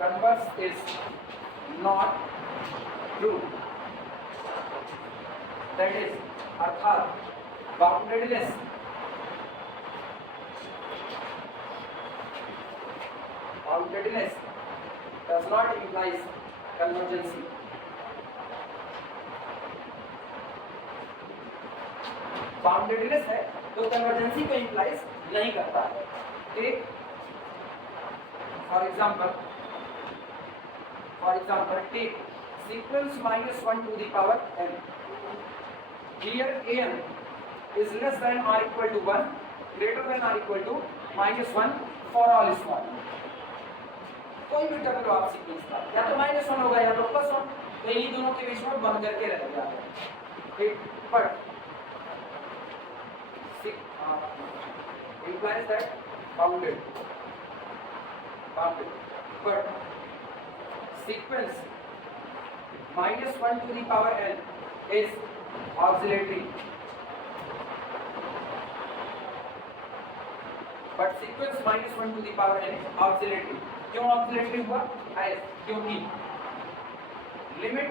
converse is not true, that is अर्थात boundedness does not implies convergency। Boundedness है तो कन्वर्जेंसी को इंप्लाइज नहीं करता है। एक for example take sequence -1 to the power n, here an is less than or equal to 1, greater than or equal to -1 for all small। कोई भी term लो आप सीक्वेंस का, या तो -1 होगा या तो +1, तो इन्हीं दोनों के बीच में बंद करके रह जाता है। But implies that bounded, but sequence -1 to the power n is auxiliary, but sequence -1 to the power n is auxiliary। क्यों auxiliary हुआ? क्योंकि limit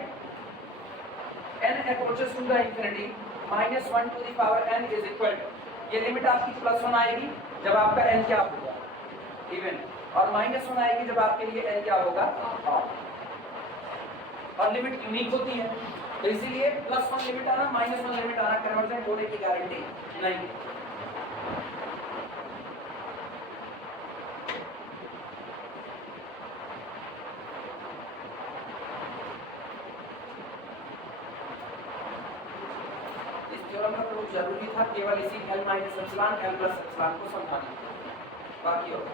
n approaches to the infinity, -1 to the power n is equal to, ये limit आपकी +1 आएगी जब आपका n क्या होगा? इवन, और -1 आएगी जब आपके लिए n क्या होगा? ऑड। और लिमिट यूनिक होती है, तो इसीलिए +1 लिमिट आना, -1 लिमिट आना कन्वर्जेंट होने की गारंटी नहीं। जरूरी था केवल इसी L minus epsilon L plus epsilon को समझाना, बाकी होगा।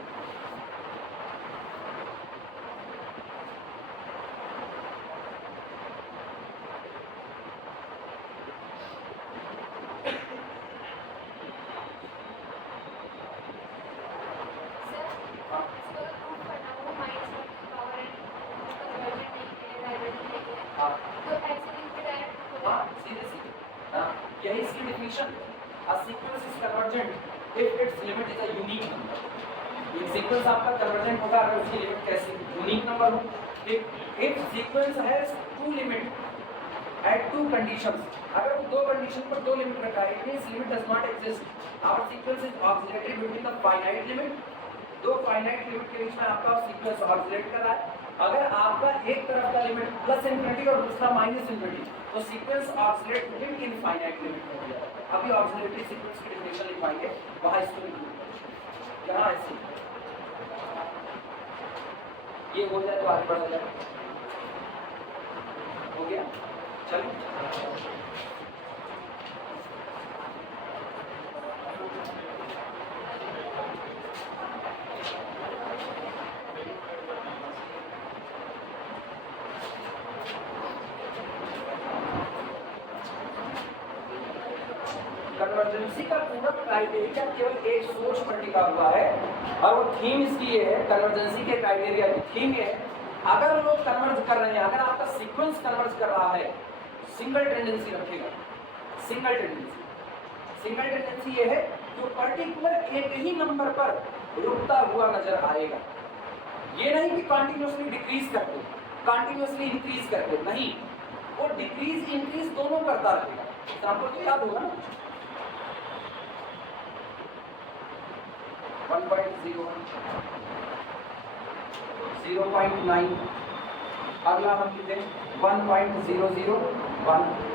यही इसकी definition, a sequence is convergent if its limit is a unique number। एक सीक्वेंस आपका कन्वर्जेंट होगा अगर उसकी लिमिट कैसी यूनिक नंबर हो। if sequence has two limit at two conditions, अगर वो दो कंडीशन पर दो लिमिट रखा है, it means limit does not exist, our sequence is oscillating between the finite limit, दो फाइनाइट लिमिट के बीच में आपका सीक्वेंस ऑसिलेट कर रहा है। अगर आपका एक तरफ का लिमिट +∞ और दूसरा -∞, तो sequence oscillate between infinite limit में हो जाता है। अभी ऑसिलेटरी सीक्वेंस की डेफिनेशन लिखवाएंगे, वहां इसको लिखिए। यहाँ ऐसे ये हो जाए तो आगे बढ़ा जाए। हो गया, चलो कन्वर्जेंसी का पूरा क्राइटेरिया केवल एक सोच पर टिका हुआ है, और वो थीम इसकी ये है, कन्वर्जेंसी के क्राइटेरिया की थीम ये है, अगर लोग कन्वर्ज कर रहे हैं, अगर आपका सीक्वेंस कन्वर्ज कर रहा है, सिंगल टेंडेंसी रखेगा। सिंगल टेंडेंसी ये है जो पर्टिकुलर एक ही नंबर पर रुकता हुआ नजर आएगा। ये नहीं कि कंटिन्यूअसली डिक्रीज करते, कंटिन्यूअसली इंक्रीज करते, नहीं, वो डिक्रीज इंक्रीज दोनों करता रहेगा। एग्जाम्पल तो याद होगा ना, 1.0, 0.9, अगला हम लिखते हैं 1.001,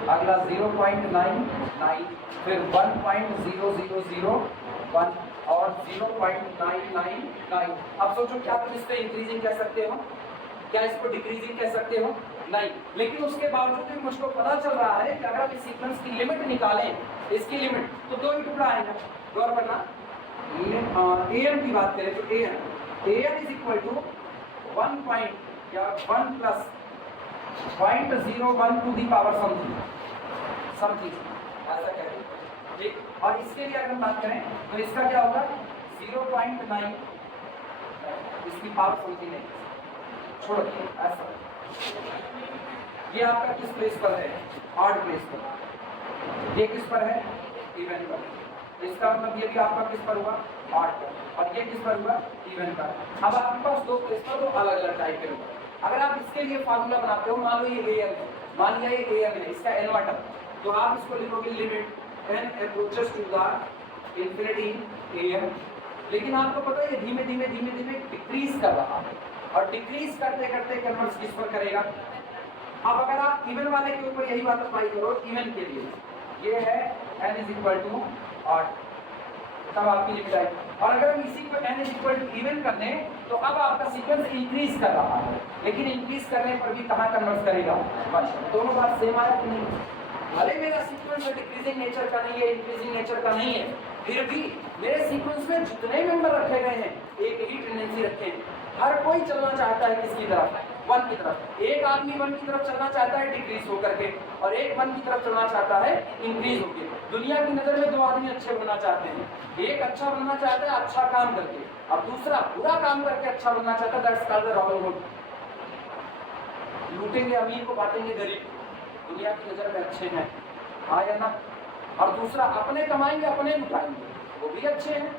अगला 0.99, फिर 1.0001 और 0.999। अब सोचो क्या तुम इस पे इंक्रीजिंग कह सकते हो, क्या इसको डिक्रीजिंग कह सकते हो? नहीं। लेकिन उसके बावजूद भी मुझको पता चल रहा है कि अगर हम इस सीक्वेंस की लिमिट निकालें, इसकी लिमिट, तो दो ही टुकड़ा आएगा। गौर करना, am की बात करें तो am is equal to 1 point या 1 plus 0.01 to the power something ऐसा करें, ठीक। और इसके लिए अगर हम बात करें तो इसका क्या होगा 0.9, इसकी पावर समथिंग है, छोड़िए ऐसा। ये आपका किस प्लेस पर है? ऑड प्लेस पर। ये किस पर है? इवन पर। इसका मतलब ये भी आपका किस पर हुआ? ऑड पर। और ये किस पर हुआ? इवन पर। अब आपके पास दो प्लेस पर, दो अलग अलग टाइप के होंगे। अगर आप इसके लिए फार्मूला बनाते हो, मान लो ये an है, मान लिया ये an है, इसका इन्वर्टर, तो आप इसको लिखोगे limit n approaches to the infinity am। लेकिन आपको पता है ये धीमे धीमे धीमे धीमे डिक्रीज कर रहा है, और डिक्रीज करते करते कन्वर्स किस पर करेगा? अब अगर आप इवन वाले के ऊपर यही बात अप्लाई करो, इवन के लिए ये है n is equal to odd, तब आपकी लिमिट आएगी। और अगर हम इसी को n is equal to even कर दें तो अब आपका सीक्वेंस इंक्रीज कर रहा है, लेकिन इंक्रीज करने पर भी कहाँ कन्वर्ट करेगा? दोनों बात सेम आया कि नहीं? भले मेरा सीक्वेंस डिक्रीजिंग नेचर का नहीं है, इंक्रीजिंग नेचर का नहीं है, फिर भी मेरे सीक्वेंस में जितने मेंबर रखे गए हैं एक ही टेंडेंसी रखे हैं। हर कोई चलना चाहता है किसकी तरफ? 1 की तरफ। एक आदमी 1 की तरफ चलना चाहता है डिक्रीज होकर के, और एक 1 की तरफ चलना चाहता है इंक्रीज होकर। दुनिया की नजर में दो आदमी अच्छे बनना चाहते हैं, एक अच्छा बनना चाहता है अच्छा काम करके, और दूसरा बुरा काम करके अच्छा बनना चाहता है। That's called the Robin Hood. लूटेंगे अमीर को, बांटेंगे गरीब। दुनिया की नजर में अच्छे हैं, हाँ या ना? और दूसरा अपने कमाएंगे अपने लुटाएंगे, वो भी अच्छे हैं।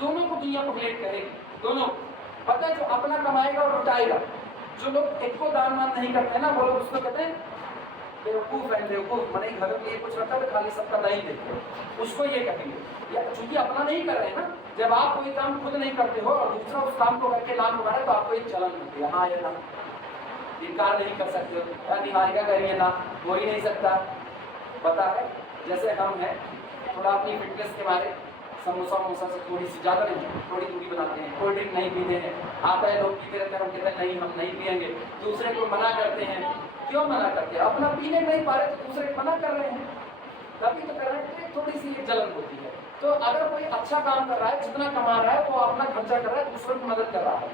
दोनों को दुनिया को ब्लेम करेगी, दोनों। पता है जो अपना कमाएगा और लुटाएगा, जो लोग एक को दान मान नहीं करते ना, वो लोग उसको कहते हैं बेवकूफ है, बेवकूफ। मैंने घर में कुछ रखा तो खाली सबका नहीं देखते, उसको ये कहेंगे। या चूंकि अपना नहीं कर रहे हैं ना, जब आप कोई काम खुद नहीं करते हो और दूसरा उस काम को करके लाभ उठा रहे तो आपको एक चलन मिलती है, हाँ या ना? इनकार नहीं कर सकते हो, निहारिका करिए ना, हो ही नहीं सकता। पता है जैसे हम हैं, थोड़ा अपनी फिटनेस के बारे समोसा वमोसा से थोड़ी सी ज़्यादा नहीं, थोड़ी दूरी बनाते हैं, कोल्ड ड्रिंक नहीं पीते हैं। आता है लोग पीते रहते हैं, हम कहते हैं नहीं हम नहीं पिएंगे, दूसरे को मना करते हैं। क्यों मना करते हैं? अपना पीने नहीं पा रहे तो दूसरे को मना कर रहे हैं, तभी तो कर रहे हैं। थोड़ी सी जलन होती है। तो अगर कोई अच्छा काम कर रहा है, जितना कमा रहा है वो अपना खर्चा कर रहा है, दूसरों की मदद कर रहा है,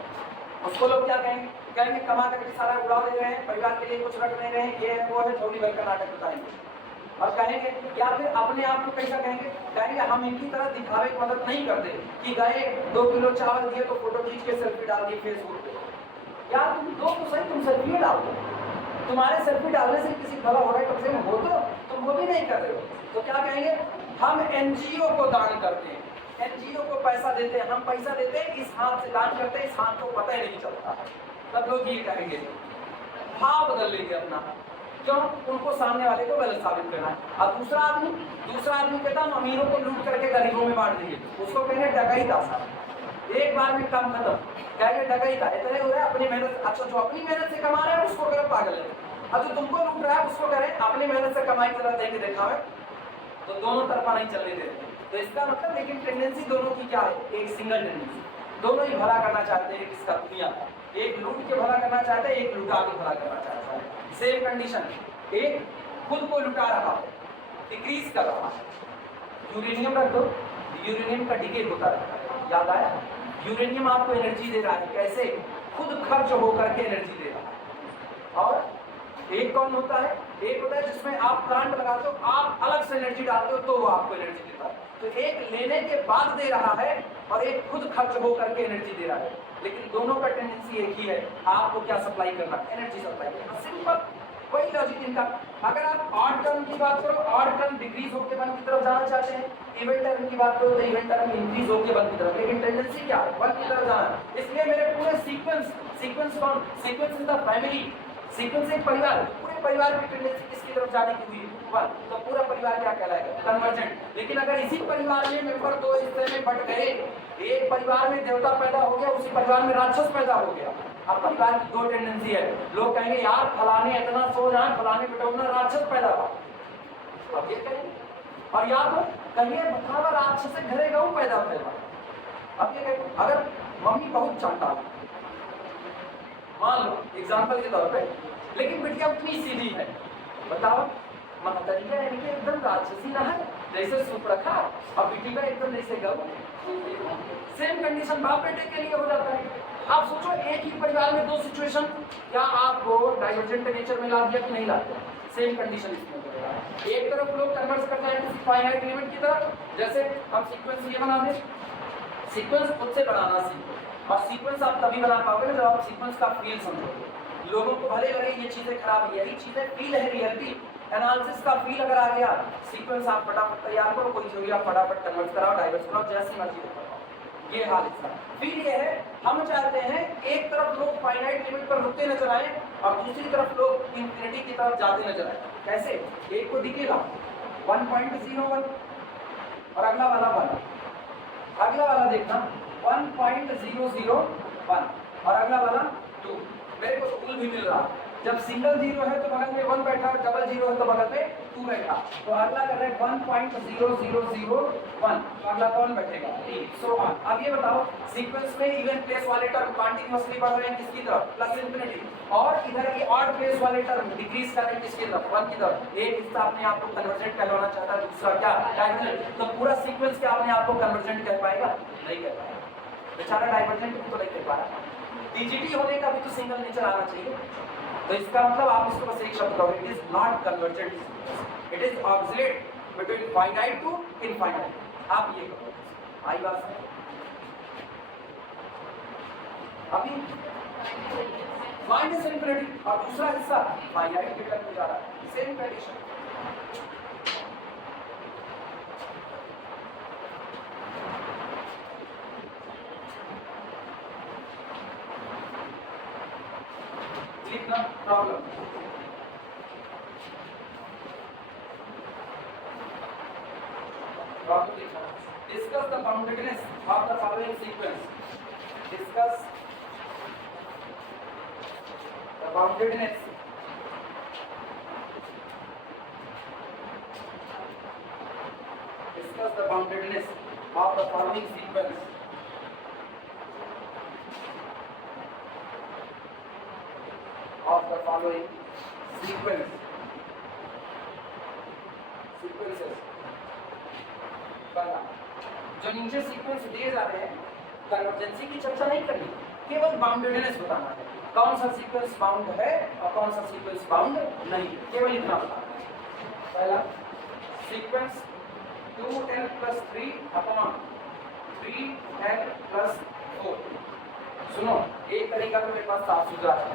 उसको लोग क्या कहेंगे? कहेंगे कमा करके सारा उड़ा दे रहे हैं, परिवार के लिए कुछ रख नहीं रहे हैं, ये है वो है, थोड़ी भर का नाटक बताएंगे। और कहेंगे या फिर अपने आप को कैसा कहेंगे? कहेंगे हम इनकी तरह दिखावे की मदद नहीं करते कि गए 2 किलो चावल दिए तो फोटो खींच के सेल्फी डाल दी फेसबुक पे। यार तुम दो तो सही, तुम सेल्फी डाल दो, तुम्हारे सेल्फी डालने से किसी भला हो रहा है, कम से कम हो तो तुम वो भी नहीं कर रहे हो। तो क्या कहेंगे? हम एनजीओ को दान करते हैं, एनजीओ को पैसा देते हैं, हम पैसा देते हैं, इस हाथ से दान करते हैं, इस हाथ को पता ही नहीं चलता। तब लोग ये कहेंगे, भाव बदल लेंगे अपना। क्यों? उनको सामने वाले को गलत साबित करना है। अब दूसरा आदमी कहता हम अमीरों को लूट करके गरीबों में बांट देंगे, उसको कहेंगे डकैत आसा, एक बार में काम खत्म। कहेंगे डकैत का इतने हो रहा है अपनी मेहनत। अच्छा जो अपनी मेहनत से कमा रहे हैं उसको करें पागल है, अब जो तुमको लूट रहा है उसको करें अपनी मेहनत से कमाई तरह देके दिखावे, तो दोनों तरफा नहीं चलने देते। तो इसका मतलब लेकिन टेंडेंसी दोनों की क्या है? एक सिंगल टेंडेंसी, दोनों ही भला करना चाहते हैं किसका? दुनिया का। एक लूट के भला करना चाहता है, एक लुटा के भला करना चाहता है। सेम कंडीशन, एक खुद को लुटा रहा है, डिक्रीज कर रहा है। यूरेनियम रख दो, यूरेनियम का डिके होता रहता है, याद आया? यूरेनियम आपको एनर्जी दे रहा है, कैसे? खुद खर्च होकर के एनर्जी दे रहा है। और एक कौन होता है? एक होता है जिसमें आप प्लांट लगाते हो, आप अलग से एनर्जी डालते हो तो वो आपको एनर्जी देता है। तो एक लेने के बाद दे रहा है और एक खुद खर्च होकर के एनर्जी दे रहा है, लेकिन दोनों का टेंडेंसी एक ही है, आपको क्या सप्लाई करना? एनर्जी सप्लाई करना। सिंपल वही लॉजिक इनका। अगर आप ऑड टर्म की बात करो, ऑड टर्म डिक्रीज होकर 1 की तरफ जाना चाहते हैं, इवन टर्म की बात करो तो इवन टर्म इंक्रीज होकर 1 की तरफ, लेकिन टेंडेंसी क्या है? 1 की तरफ जाना। इसलिए मेरे पूरे सीक्वेंस कौन? Sequence is the family, sequence एक परिवार, पूरे सबके परिवार की टेंडेंसी किसकी तरफ जाने की हुई? 1, तो पूरा परिवार क्या कहलाएगा? कन्वर्जेंट। लेकिन अगर इसी परिवार में मेंबर दो हिस्से में बट गए, एक परिवार में देवता पैदा हो गया, उसी परिवार में राक्षस पैदा हो गया, अब परिवार की दो टेंडेंसी है, लोग कहेंगे यार फलाने इतना सो जाए, फलाने बेटा राक्षस पैदा हुआ, अब ये कहेंगे। और या तो कहिए बतावा राक्षस से घरे गऊ पैदा पैदा, अब ये कहेंगे। अगर मम्मी बहुत चांटा, मान लो एग्जाम्पल के तौर पे, लेकिन बिटिया उतनी सीधी है, बताओ महतरिया इनके एकदम राक्षसी ना है, जैसे सुप्रखा, और बेटी का एकदम जैसे गऊ। सेम कंडीशन बाप बेटे के लिए हो जाता है। आप सोचो एक ही परिवार में दो सिचुएशन, क्या आपको डाइवर्जेंट नेचर में ला दिया कि नहीं ला दिया? सेम कंडीशन इसमें होगा। एक तरफ लोग कन्वर्ट करते हैं किसी फाइनाइट एलिमेंट की तरफ, जैसे हम सीक्वेंस ये बना दें, सीक्वेंस खुद से बनाना सीखो, और सीक्वेंस आप तभी बना पाओगे जब आप सीक्वेंस का फील समझोगे। लोगों को भले लगे ये चीजें खराब है, यही चीजें फील है, रियलिटी एनालिसिस का फील अगर आ गया, सीक्वेंस आप फटाफट तैयार करो, कोई चाहिए आप फटाफट कन्वर्ट कराओ, डाइवर्स कराओ, जैसी मर्जी हो। ये हाल इसका। फिर ये है, हम चाहते हैं एक तरफ लोग फाइनाइट लिमिट पर रुकते नजर आए और दूसरी तरफ लोग इंफिनिटी की तरफ जाते नजर आए। कैसे? एक को दिखेगा 1.01 और अगला वाला 1, अगला वाला देखना 1.001 और अगला वाला 2। मेरे को स्कूल भी मिल रहा, जब सिंगल जीरो है तो बगल में 1 बैठा, डबल जीरो है तो बगल में 2 बैठा, तो अगला कर रहे हैं 1.0001, तो अगला कौन बैठेगा? 3, सो ऑन। अब ये बताओ सीक्वेंस में इवन प्लेस वाले टर्म कंटीन्यूअसली बढ़ रहे हैं किसकी तरफ? प्लस इंफिनिटी, और इधर ये ऑड प्लेस वाले टर्म डिक्रीज कर रहे हैं किसकी तरफ? 1 की तरफ। एक हिस्सा अपने आप को कन्वर्जेंट कहलाना चाहता है, दूसरा क्या? डाइवर्जेंट। तो पूरा सीक्वेंस क्या अपने आप को कन्वर्जेंट कह पाएगा? नहीं कह पाएगा, बेचारा डाइवर्जेंट भी तो नहीं कह पा रहा। डीजीटी होने का भी तो सिंगल नेचर आना चाहिए, तो इसका मतलब आप इसको बस एक शब्द कहोगे, it is not convergent, it is obsolete between finite to infinite. आप ये कहो, आई बात समझ? अभी माइनस इनफिनिटी और दूसरा हिस्सा फाइनाइट की तरफ जा रहा है, सेम कंडीशन। लिखना problem, discuss the boundedness of the following sequence. Discuss the boundedness of the following sequence. Of the following sequences. जो नीचे सीक्वेंस दिए जा रहे हैं, कन्वर्जेंसी की चर्चा नहीं करनी, केवल बाउंडेडनेस बताना है, कौन सा सीक्वेंस बाउंड है और कौन सा सीक्वेंस बाउंड नहीं, केवल इतना बताना है। पहला सीक्वेंस 2n + 3/3n + 4। सुनो, एक तरीका तो मेरे पास साफ सुथरा है,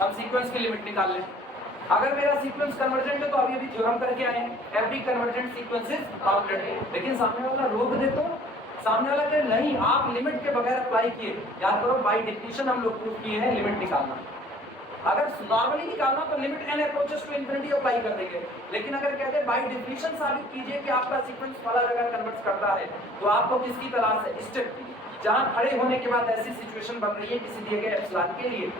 हम सीक्वेंस की लिमिट निकाल लें। अगर मेरा सीक्वेंस कन्वर्जेंट है तो अभी थ्योरम करके आए हैं, every convergent sequence is bounded. लेकिन सामने वाला रोक दे तो सामने वाला कहे नहीं, आप लिमिट के बगैर अप्लाई किए। याद करो, बाय डेफिनेशन हम लोग प्रूफ किए हैं लिमिट निकालना। अगर नॉर्मली निकालना तो limit n approaches to infinity apply कर देंगे, लेकिन अगर कहते हैं बाय डेफिनेशन साबित कीजिए कि आपका सीक्वेंस फला जगह कन्वर्ट करता है, तो आपको किसकी तलाश है? स्टेप की, जहां खड़े होने के बाद ऐसी सिचुएशन बन रही है किसी दिए गए एप्सिलॉन के लिए।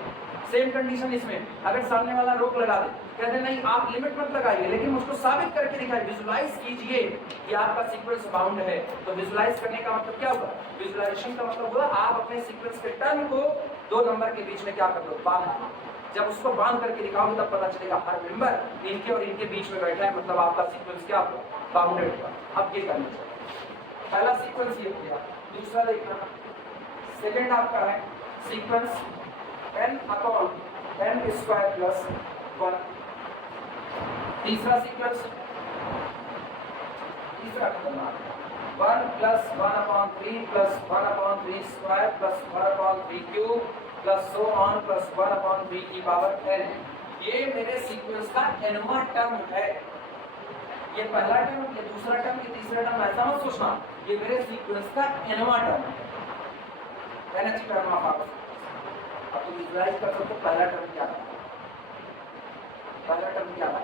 सेम कंडीशन इसमें, अगर सामने वाला रोक लगा दे, कहते नहीं आप लिमिट मत लगाइए, लेकिन मुझको साबित करके दिखाइए, विजुलाइज कीजिए कि आपका सीक्वेंस बाउंड है। तो विजुलाइज करने का मतलब क्या हुआ? विजुलाइजेशन का मतलब हुआ आप अपने सीक्वेंस के टर्म को दो नंबर के बीच में क्या कर दो? बांध दो। जब उसको बांध करके दिखाओगे तब पता चलेगा हर मेंबर इनके और इनके बीच में बैठा है, मतलब आपका सीक्वेंस क्या हुआ? बाउंडेड हुआ। अब ये करना चाहिए। पहला सीक्वेंस ये हो गया। दूसरा देखना, सेकेंड आपका है सीक्वेंस n/n² + 1। तीसरा सीक्वेंस, तीसरा खतरनाक 1 + 1/3 + 1/3² + 1/3³ + so on + 1/3 n। ये मेरे सीक्वेंस का nवां टर्म है। ये पहला टर्म, ये दूसरा टर्म, ये तीसरा टर्म, ऐसा मत सोचना, ये मेरे सीक्वेंस का nवां टर्म है, nth टर्म ऑफ आपका। अब तो विजुलाइज कर सकते हो पहला टर्म क्या है, पहला टर्म क्या है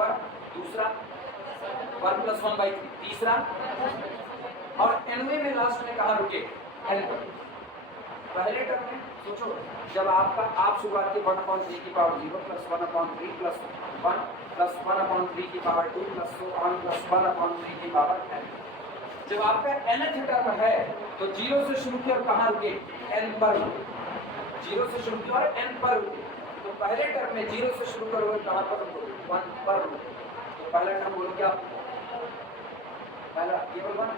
1, दूसरा 1 + 1/3, तीसरा और nवें में लास्ट में कहाँ रुके n पर। पहले टर्म में सोचो जब आप शुरुआत के 1/3 की पावर 0 + 1/3 + 1 + 1/3 की पावर 2 + so on + 1/3 की पावर n। जब आपका nth टर्म है तो 0 से शुरू किया और कहाँ रुके n पर, 0 से शुरू किया और n पर रुके। तो पहले टर्म में 0 से शुरू करोगे कहाँ पर रुकोगे 1 पर रुकोगे। तो पहला टर्म बोलो क्या पहला केवल 1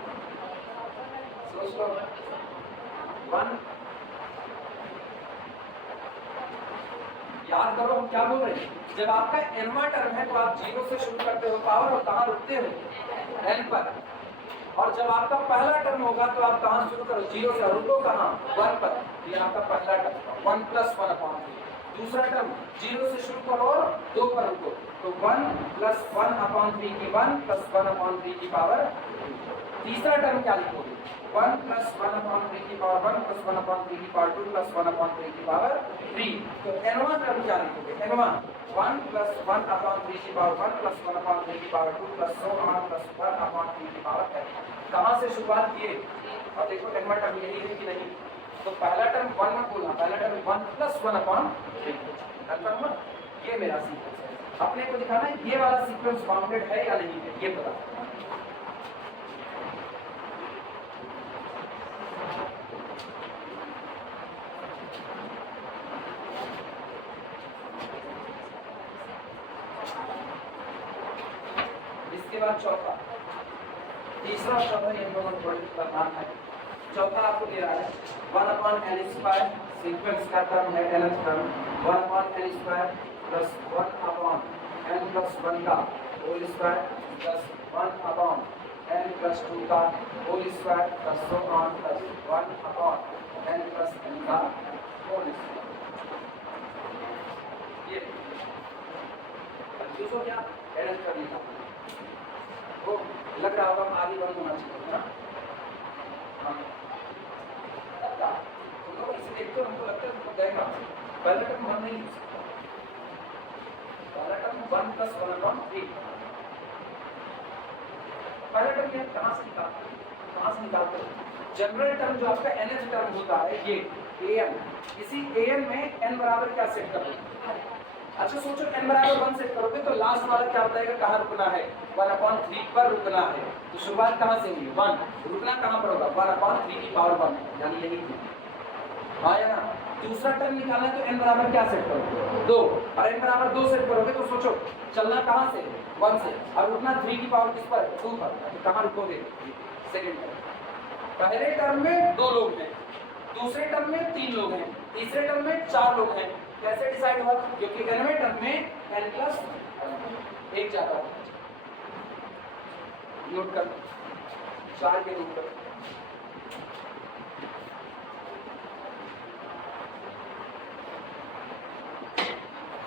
सोच लो 1। याद करो हम क्या बोल रहे हैं, जब आपका nवां टर्म है तो आप 0 से शुरू करते हो पावर और कहाँ रुकते हो n पर। और जब आपका पहला टर्म होगा तो आप कहाँ शुरू करो 0 से, रुको कहाँ 1 पर। ये आपका पहला टर्म 1 + 1/3। दूसरा टर्म 0 से शुरू करो और 2 पर रुको, तो 1 + 1/3 की 1 + 1/3 की पावर। तीसरा टर्म क्या लिखोगे 1 + 1/3 की पावर 1 + 1/3 की पावर 2 + 1/3 की पावर 3। तो nवां टर्म क्या लिखोगे nवां 1 + 1/3 की पावर 1 + 1/3 की पावर 2 + so on + 1/3 की पावर n। कहाँ से शुरुआत किए और देखो nवां टर्म यही है कि नहीं। तो पहला टर्म 1 मत बोलना, पहला टर्म 1 + 1/3। कंफर्म। ये मेरा सीक्वेंस है, अपने को दिखाना है ये वाला सीक्वेंस बाउंडेड है या नहीं है ये पता। इसके बाद चौथा, तीसरा और चौथा ये दोनों थोड़े प्रधान है। चौथा आपको दे रहा है 1/n² सीक्वेंस का टर्म है nth टर्म 1/n² + 1/n + 1 का होल स्क्वायर + 1/n + 2 का whole square + so on + 1/n + n का होल स्क्वायर। ये कंफ्यूज हो गया nth करने का वो लग रहा होगा आगे बंद होना चाहिए ना। तुम लोग इसे देखते हो हमको लगता है तुमको देगा पहला टर्म 1 नहीं, पहला टर्म 1 + 1/3। पहला टर्म ये कहाँ से निकालते हो जनरल टर्म जो आपका nth टर्म होता है ये an, इसी an में n बराबर क्या सेट कर लो। अच्छा सोचो n बराबर 1 सेट करोगे तो लास्ट वाला क्या बताएगा कहाँ रुकना है 1/3 पर रुकना है। तो शुरुआत कहाँ से होगी 1, रुकना कहाँ पर होगा 1/3 की पावर 1 यानी यही आया ना। दूसरा टर्म निकालना है तो n बराबर क्या सेट करोगे 2, और n बराबर 2 सेट करोगे तो सोचो चलना कहाँ से 1 से और रुकना 3 की पावर किस पर 2 पर। तो कहाँ रुकोगे सेकंड टर्म। पहले टर्म में 2 लोग हैं, दूसरे टर्म में 3 लोग हैं, तीसरे टर्म में 4 लोग हैं। कैसे डिसाइड हुआ क्योंकि nवें टर्म में n + 1 ज्यादा होगा। नोट कर 4 के नोट कर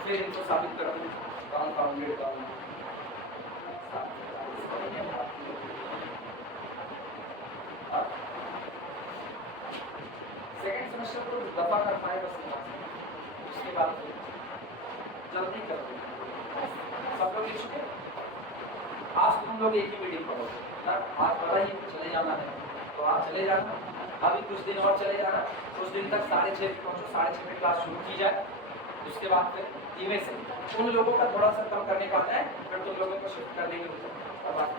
फिर इनको साबित करोगे कंपाउंडेड टर्म। सेकंड सेमेस्टर को दफा करना है बस उसके बाद जल्दी कर दो सब लोग लिख चुके। आज तुम लोग एक ही मीटिंग पढ़ोगे ना, आज पता ही चले जाना है तो आप चले जाना, अभी कुछ दिन और चले जाना, कुछ दिन तक 6:30 पहुँचो, 6:30 में क्लास शुरू की जाए। उसके बाद फिर धीमे से उन लोगों का थोड़ा सा कम करने का आता है फिर तुम लोगों को शिफ्ट करने की बात।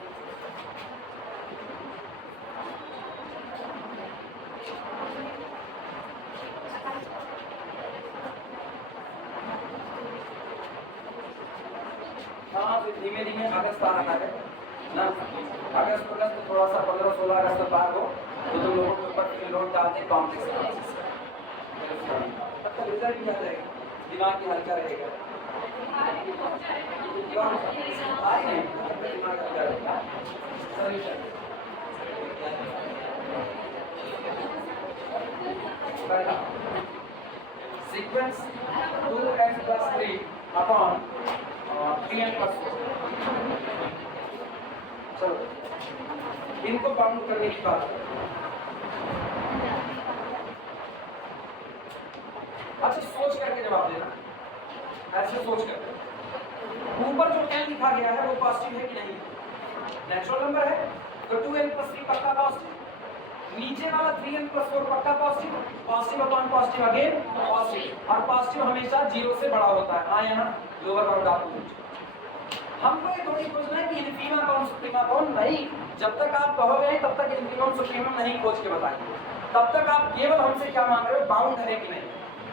हाँ फिर धीमे धीमे अगस्त आ रहा है ना, अगस्त थोड़ा सा 15-16 अगस्त तक हो तो तुम लोगों के ऊपर लोड डालते कॉम्प्लेक्स तब तक रिजल्ट भी आ जाएगा, दिमाग की हल्का रहेगा। Sequence 2n + 3/3n + 4। चलो इनको बाउंड करने की बात। अच्छा सोच करके जवाब देना ऐसे सोच कर ऊपर जो n लिखा गया है वो पॉजिटिव है कि नहीं, नेचुरल नंबर है तो 2n + 3 पक्का पॉजिटिव, नीचे वाला 3n + 4 पक्का positive, positive upon positive again positive, और पॉजिटिव हमेशा 0 से बड़ा होता है। हाँ यहाँ लोअर बाउंड आपको हमको ये थोड़ी पूछना है कि इन्फीमा कौन सुप्रीमा कौन नहीं, जब तक आप कहोगे तब तक इन्फीमम सुप्रीमम नहीं खोज के बताएंगे, तब तक आप केवल हमसे क्या मांग रहे हो, बाउंड है कि नहीं,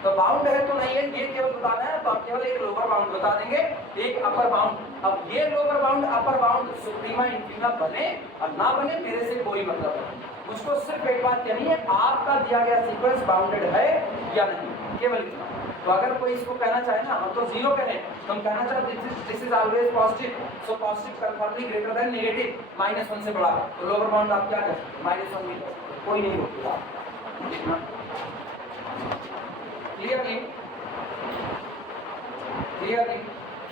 तो बाउंड है तो नहीं है ये केवल बताना है, तो आप केवल एक लोअर बाउंड बता देंगे एक अपर बाउंड। अब ये लोअर बाउंड अपर बाउंड सुप्रीमा इन्फीमा बने और ना बने मेरे से कोई मतलब नहीं, मुझको सिर्फ एक बात कहनी है आपका दिया गया सीक्वेंस बाउंडेड है या नहीं, केवल इतना। तो अगर कोई इसको कहना चाहे ना हम तो 0 कहें, तो हम कहना चाहते this is always positive, so positive confirmly greater than negative -1 से बड़ा, तो लोअर बाउंड आप क्या करें -1 भी, कोई नहीं रोकेगा इतना। Clearly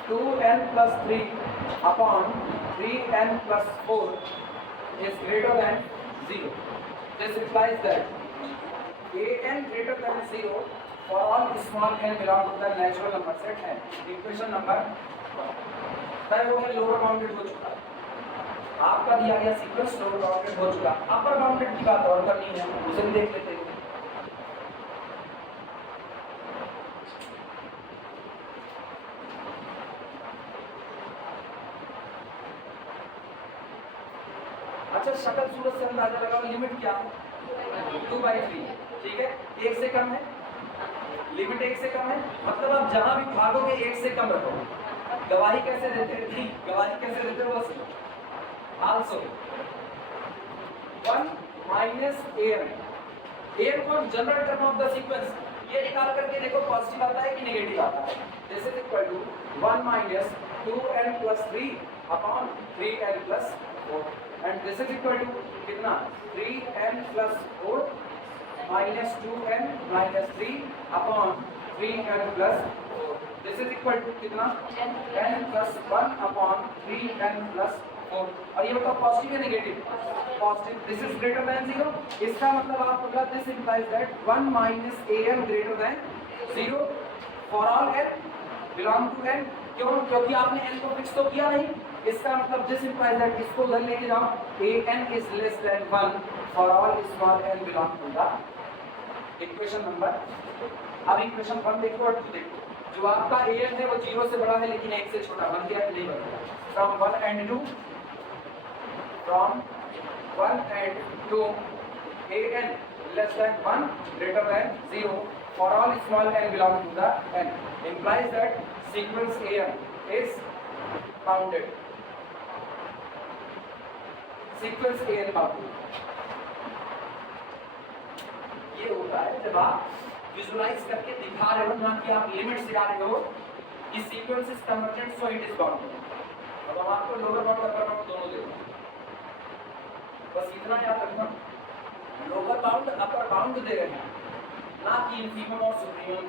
2n + 3 upon 3n + 4 is greater than 0. This implies that an greater than 0 for all small n belong to the natural number set n. Equation number तय हो गया, लोअर बाउंडेड हो चुका है, आपका दिया गया सीक्वेंस लोअर बाउंडेड हो चुका, अपर बाउंडेड की बात और करनी है, उसे भी देख लेते हैं। अच्छा शक्ल सूरत से अंदाजा लगाओ, लिमिट क्या है 2/3, ठीक है, 1 से कम है, लिमिट 1 से कम है, मतलब आप जहां भी भागोगे 1 से कम रखोगे। गवाही कैसे देते हैं, ठीक, गवाही कैसे देते हो बस आल्सो 1 - an को general term of the sequence ये निकाल करके देखो पॉजिटिव आता है कि नेगेटिव आता है, this is equal to 1 - 2n + 3 upon 3n + 4 and this is equal to कितना 3n + 4 - 2n - 3 upon 3n + 4, this is equal to कितना n + 1 upon 3n + 4, और ये बताओ पॉजिटिव या negative, positive, this is greater than 0, इसका मतलब आप बोला this implies that 1 - an greater than 0 for all n belong to n, क्यों, क्योंकि आपने n को फिक्स तो किया नहीं, इसका मतलब दिस इंप्लाइज दैट इसको उधर लेके जाओ an is less than 1 for all small n belong to the equation number. अब इक्वेशन 1 देखो और 2 देखो, जो आपका an है वो 0 से बड़ा है लेकिन 1 से छोटा, बन गया कि नहीं बन गया, from 1 and 2 an less than 1 greater than 0 for all small n belong to the n implies that sequence an is bounded, sequence an bounded. ये होता है जब आप विजुलाइज करके दिखा रहे हो, ना कि आप लिमिट से आ रहे हो कि sequence is convergent so it is bounded. अब हम आपको लोअर बाउंड अपर बाउंड दोनों दे देंगे, बस इतना याद रखना, लोअर बाउंड अपर बाउंड दे रहे हैं, ना कि इन्फीमम और सुप्रीमम।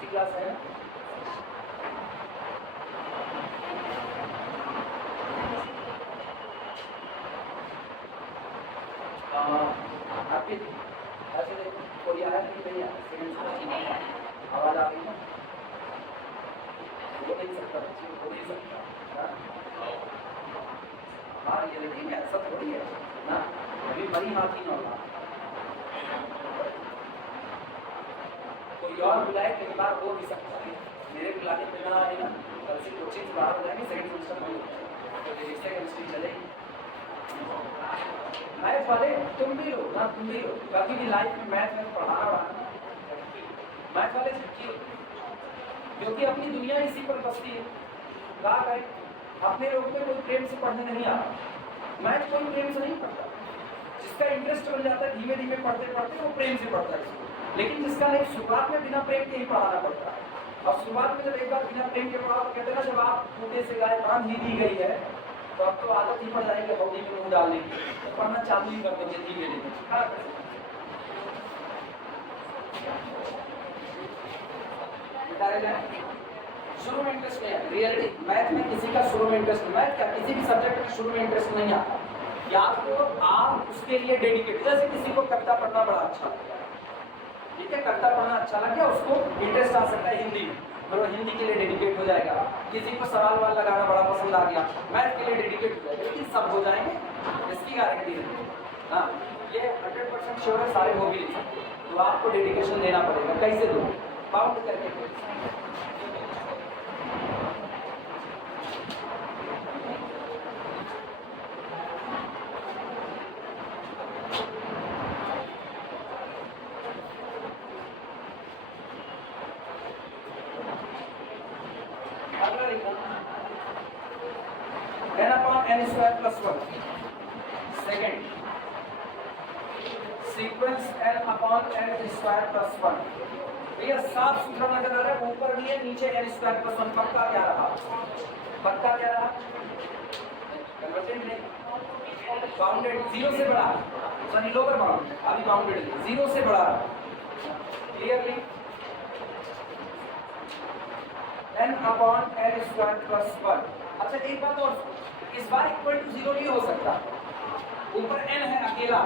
की क्लास है आपके ऐसे कोई आया कि नहीं आया, आवाज आ रही है, वो नहीं सकता, वो नहीं सकता, हाँ ये नहीं है, ऐसा थोड़ी है ना, अभी बड़ी हाथी ना होगा, कोई और बुलाए कई बार हो भी सकता है, मेरे बुलाने पे ना आए ना, कल से कोचिंग बाहर हो जाएंगे, सेकंड सेमेस्टर में तो रजिस्टर केमिस्ट्री चलेगी, मैथ वाले तुम भी लो ना, तुम भी लो, बाकी भी लाइफ में मैथ में पढ़ाना वाला मैथ वाले छुट्टी, क्योंकि अपनी दुनिया इसी पर बसती है, क्या करें, अपने लोग में कोई प्रेम से पढ़ने नहीं आता, मैथ कोई प्रेम से नहीं पढ़ता, जिसका इंटरेस्ट बन जाता है धीमे धीमे पढ़ते पढ़ते वो प्रेम से पढ़ता है, लेकिन जिसका नहीं शुरुआत में बिना प्रेम के ही पढ़ाना पड़ता है। अब शुरुआत में जब एक बार बिना प्रेम के पढ़ाओ तो कहते हैं ना, जब आप छोटे से गाय बांध ही दी गई है तो अब तो आदत ही पड़ जाएगी हौदी में मुंह डालने की, तो पढ़ना चालू ही कर देंगे धीमे धीमे। डायरेक्ट लाइन शुरू में इंटरेस्ट नहीं है। रियलिटी मैथ में किसी का शुरू में इंटरेस्ट नहीं, मैथ क्या किसी भी सब्जेक्ट में शुरू में इंटरेस्ट नहीं आता, या तो आप उसके लिए डेडिकेट, जैसे किसी को कविता पढ़ना बड़ा अच्छा लगता है, ठीक है, कविता पढ़ना अच्छा लग गया, उसको इंटरेस्ट आ सकता है हिंदी में, मतलब हिंदी के लिए डेडिकेट हो जाएगा। किसी को सवाल वाल लगाना बड़ा पसंद आ गया, मैथ के लिए डेडिकेट हो जाएगा, लेकिन सब हो जाएंगे इसकी गारंटी है। हाँ, ये 100% श्योर है, सारे हो भी नहीं सकते, तो आपको डेडिकेशन देना पड़ेगा। कैसे दो? बाउंड करके। n upon n square plus 1 second sequence n upon n square plus 1। भैया साफ सुथरा नजर आ रहा है, ऊपर भी है नीचे n square plus 1। पक्का क्या रहा? पक्का क्या रहा? कन्वर्टेड नहीं, बाउंडेड, जीरो से बड़ा, सॉरी लोअर बाउंड, अभी बाउंडेड नहीं, जीरो से बड़ा। Clearly n upon n square plus 1। अच्छा एक बात और, इस बार इक्वल टू जीरो नहीं हो सकता, ऊपर n है अकेला,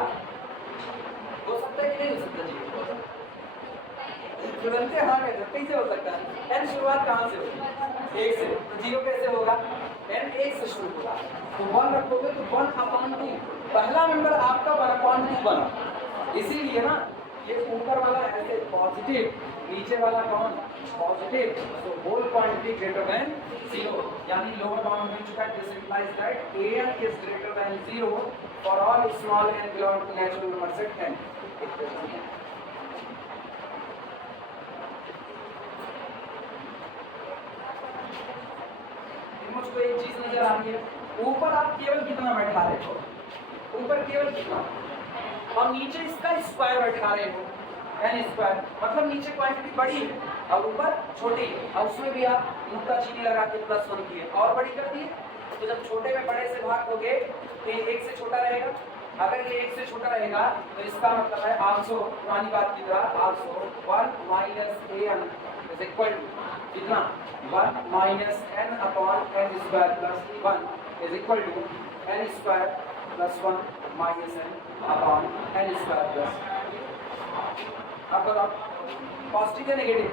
हो सकता है कि नहीं हो सकता जी? तुरंत हाँ कहते, कैसे हो सकता है? n शुरुआत कहाँ से होगी? एक से, तो जीरो कैसे होगा? n एक से शुरू होगा, तो 1 रखोगे तो 1/2, पहला नंबर आपका 1/2 बना, इसीलिए ना ये ऊपर वाला ऐसे पॉजिटिव, नीचे वाला कौन? पॉजिटिव, तो होल क्वांटिटी ग्रेटर देन 0, यानी लोअर बाउंड मिल चुका है। This implies that an is greater than 0 for all small n belong to natural number set n। मुझको एक चीज नजर आ रही है, ऊपर आप केवल कितना बैठा रहे हो? ऊपर केवल कितना, और नीचे इसका स्क्वायर बैठा रहे हो, n स्क्वायर, मतलब नीचे क्वांटिटी बड़ी है और ऊपर छोटी है, और उसमें भी आप नुक्ताचीनी लगा के +1 किए और बड़ी कर दी। तो जब छोटे में बड़े से भाग दोगे तो ये 1 से छोटा रहेगा, अगर ये 1 से छोटा रहेगा तो इसका मतलब है आल्सो, पुरानी बात की तरह, also 1 minus an is equal to कितना? 1 minus n upon n square plus 1 is equal to n square plus 1 minus n upon n square plus. अब बताओ पॉजिटिव या नेगेटिव?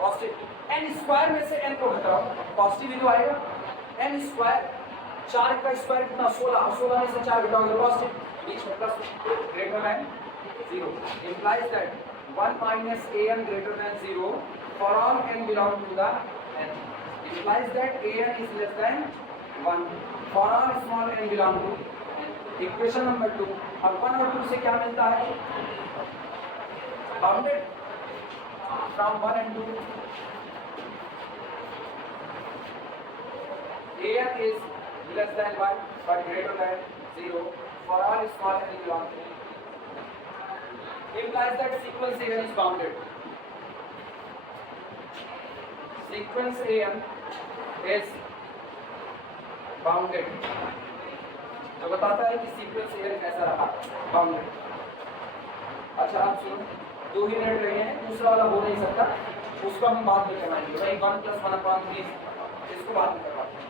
पॉजिटिव। n स्क्वायर में से n को घटाओ, पॉजिटिव ही तो आएगा। n स्क्वायर, 4 का स्क्वायर कितना? 16, 16 में से 4 घटाओगे पॉजिटिव, बीच में plus, greater than 0 implies that 1 minus an greater than 0 for all n belong to the n, implies that an is less than 1 for all small n belong to n। Equation number 2। अब 1 और 2 से क्या मिलता है? Bounded from 1 and 2, an is less than 1 but greater than 0 for all small n belong to n, implies that sequence an is bounded। Sequence an is bounded, जो बताता है कि सीक्वेंस an कैसा रहा, बाउंडेड। अच्छा आप सुनो, 2 ही मिनट लगे हैं, दूसरा वाला हो नहीं सकता, उसको हम बाद में करवाएंगे भाई। 1 + 1/3 इसको बाद में करवाते हैं,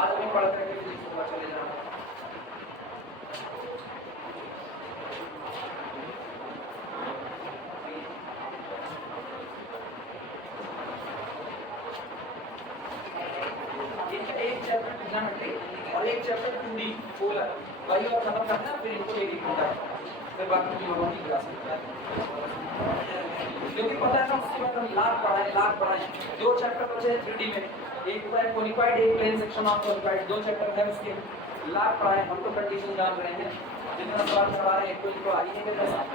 आज हम पढ़ते हैं कि इसको चले जाना। एक चैप्टर ट्रिग्नोमेट्री और एक चैप्टर 2D पोलर, वही और खत्म करना है, फिर इनको एक होता है, फिर बाकी की लोगों की क्लास होता है, क्योंकि पता है ना उसके बाद हम लाख पढ़ाएं। 2 चैप्टर बचे 3D में, एक हुआ है कोनिफाइड, एक प्लेन सेक्शन ऑफ कोनिफाइड, 2 चैप्टर है उसके, लाख पढ़ाएं। हम तो कंडीशन जान रहे हैं, जितना सवाल पढ़ा रहे हैं कोई तो आ ही नहीं मेरे साथ।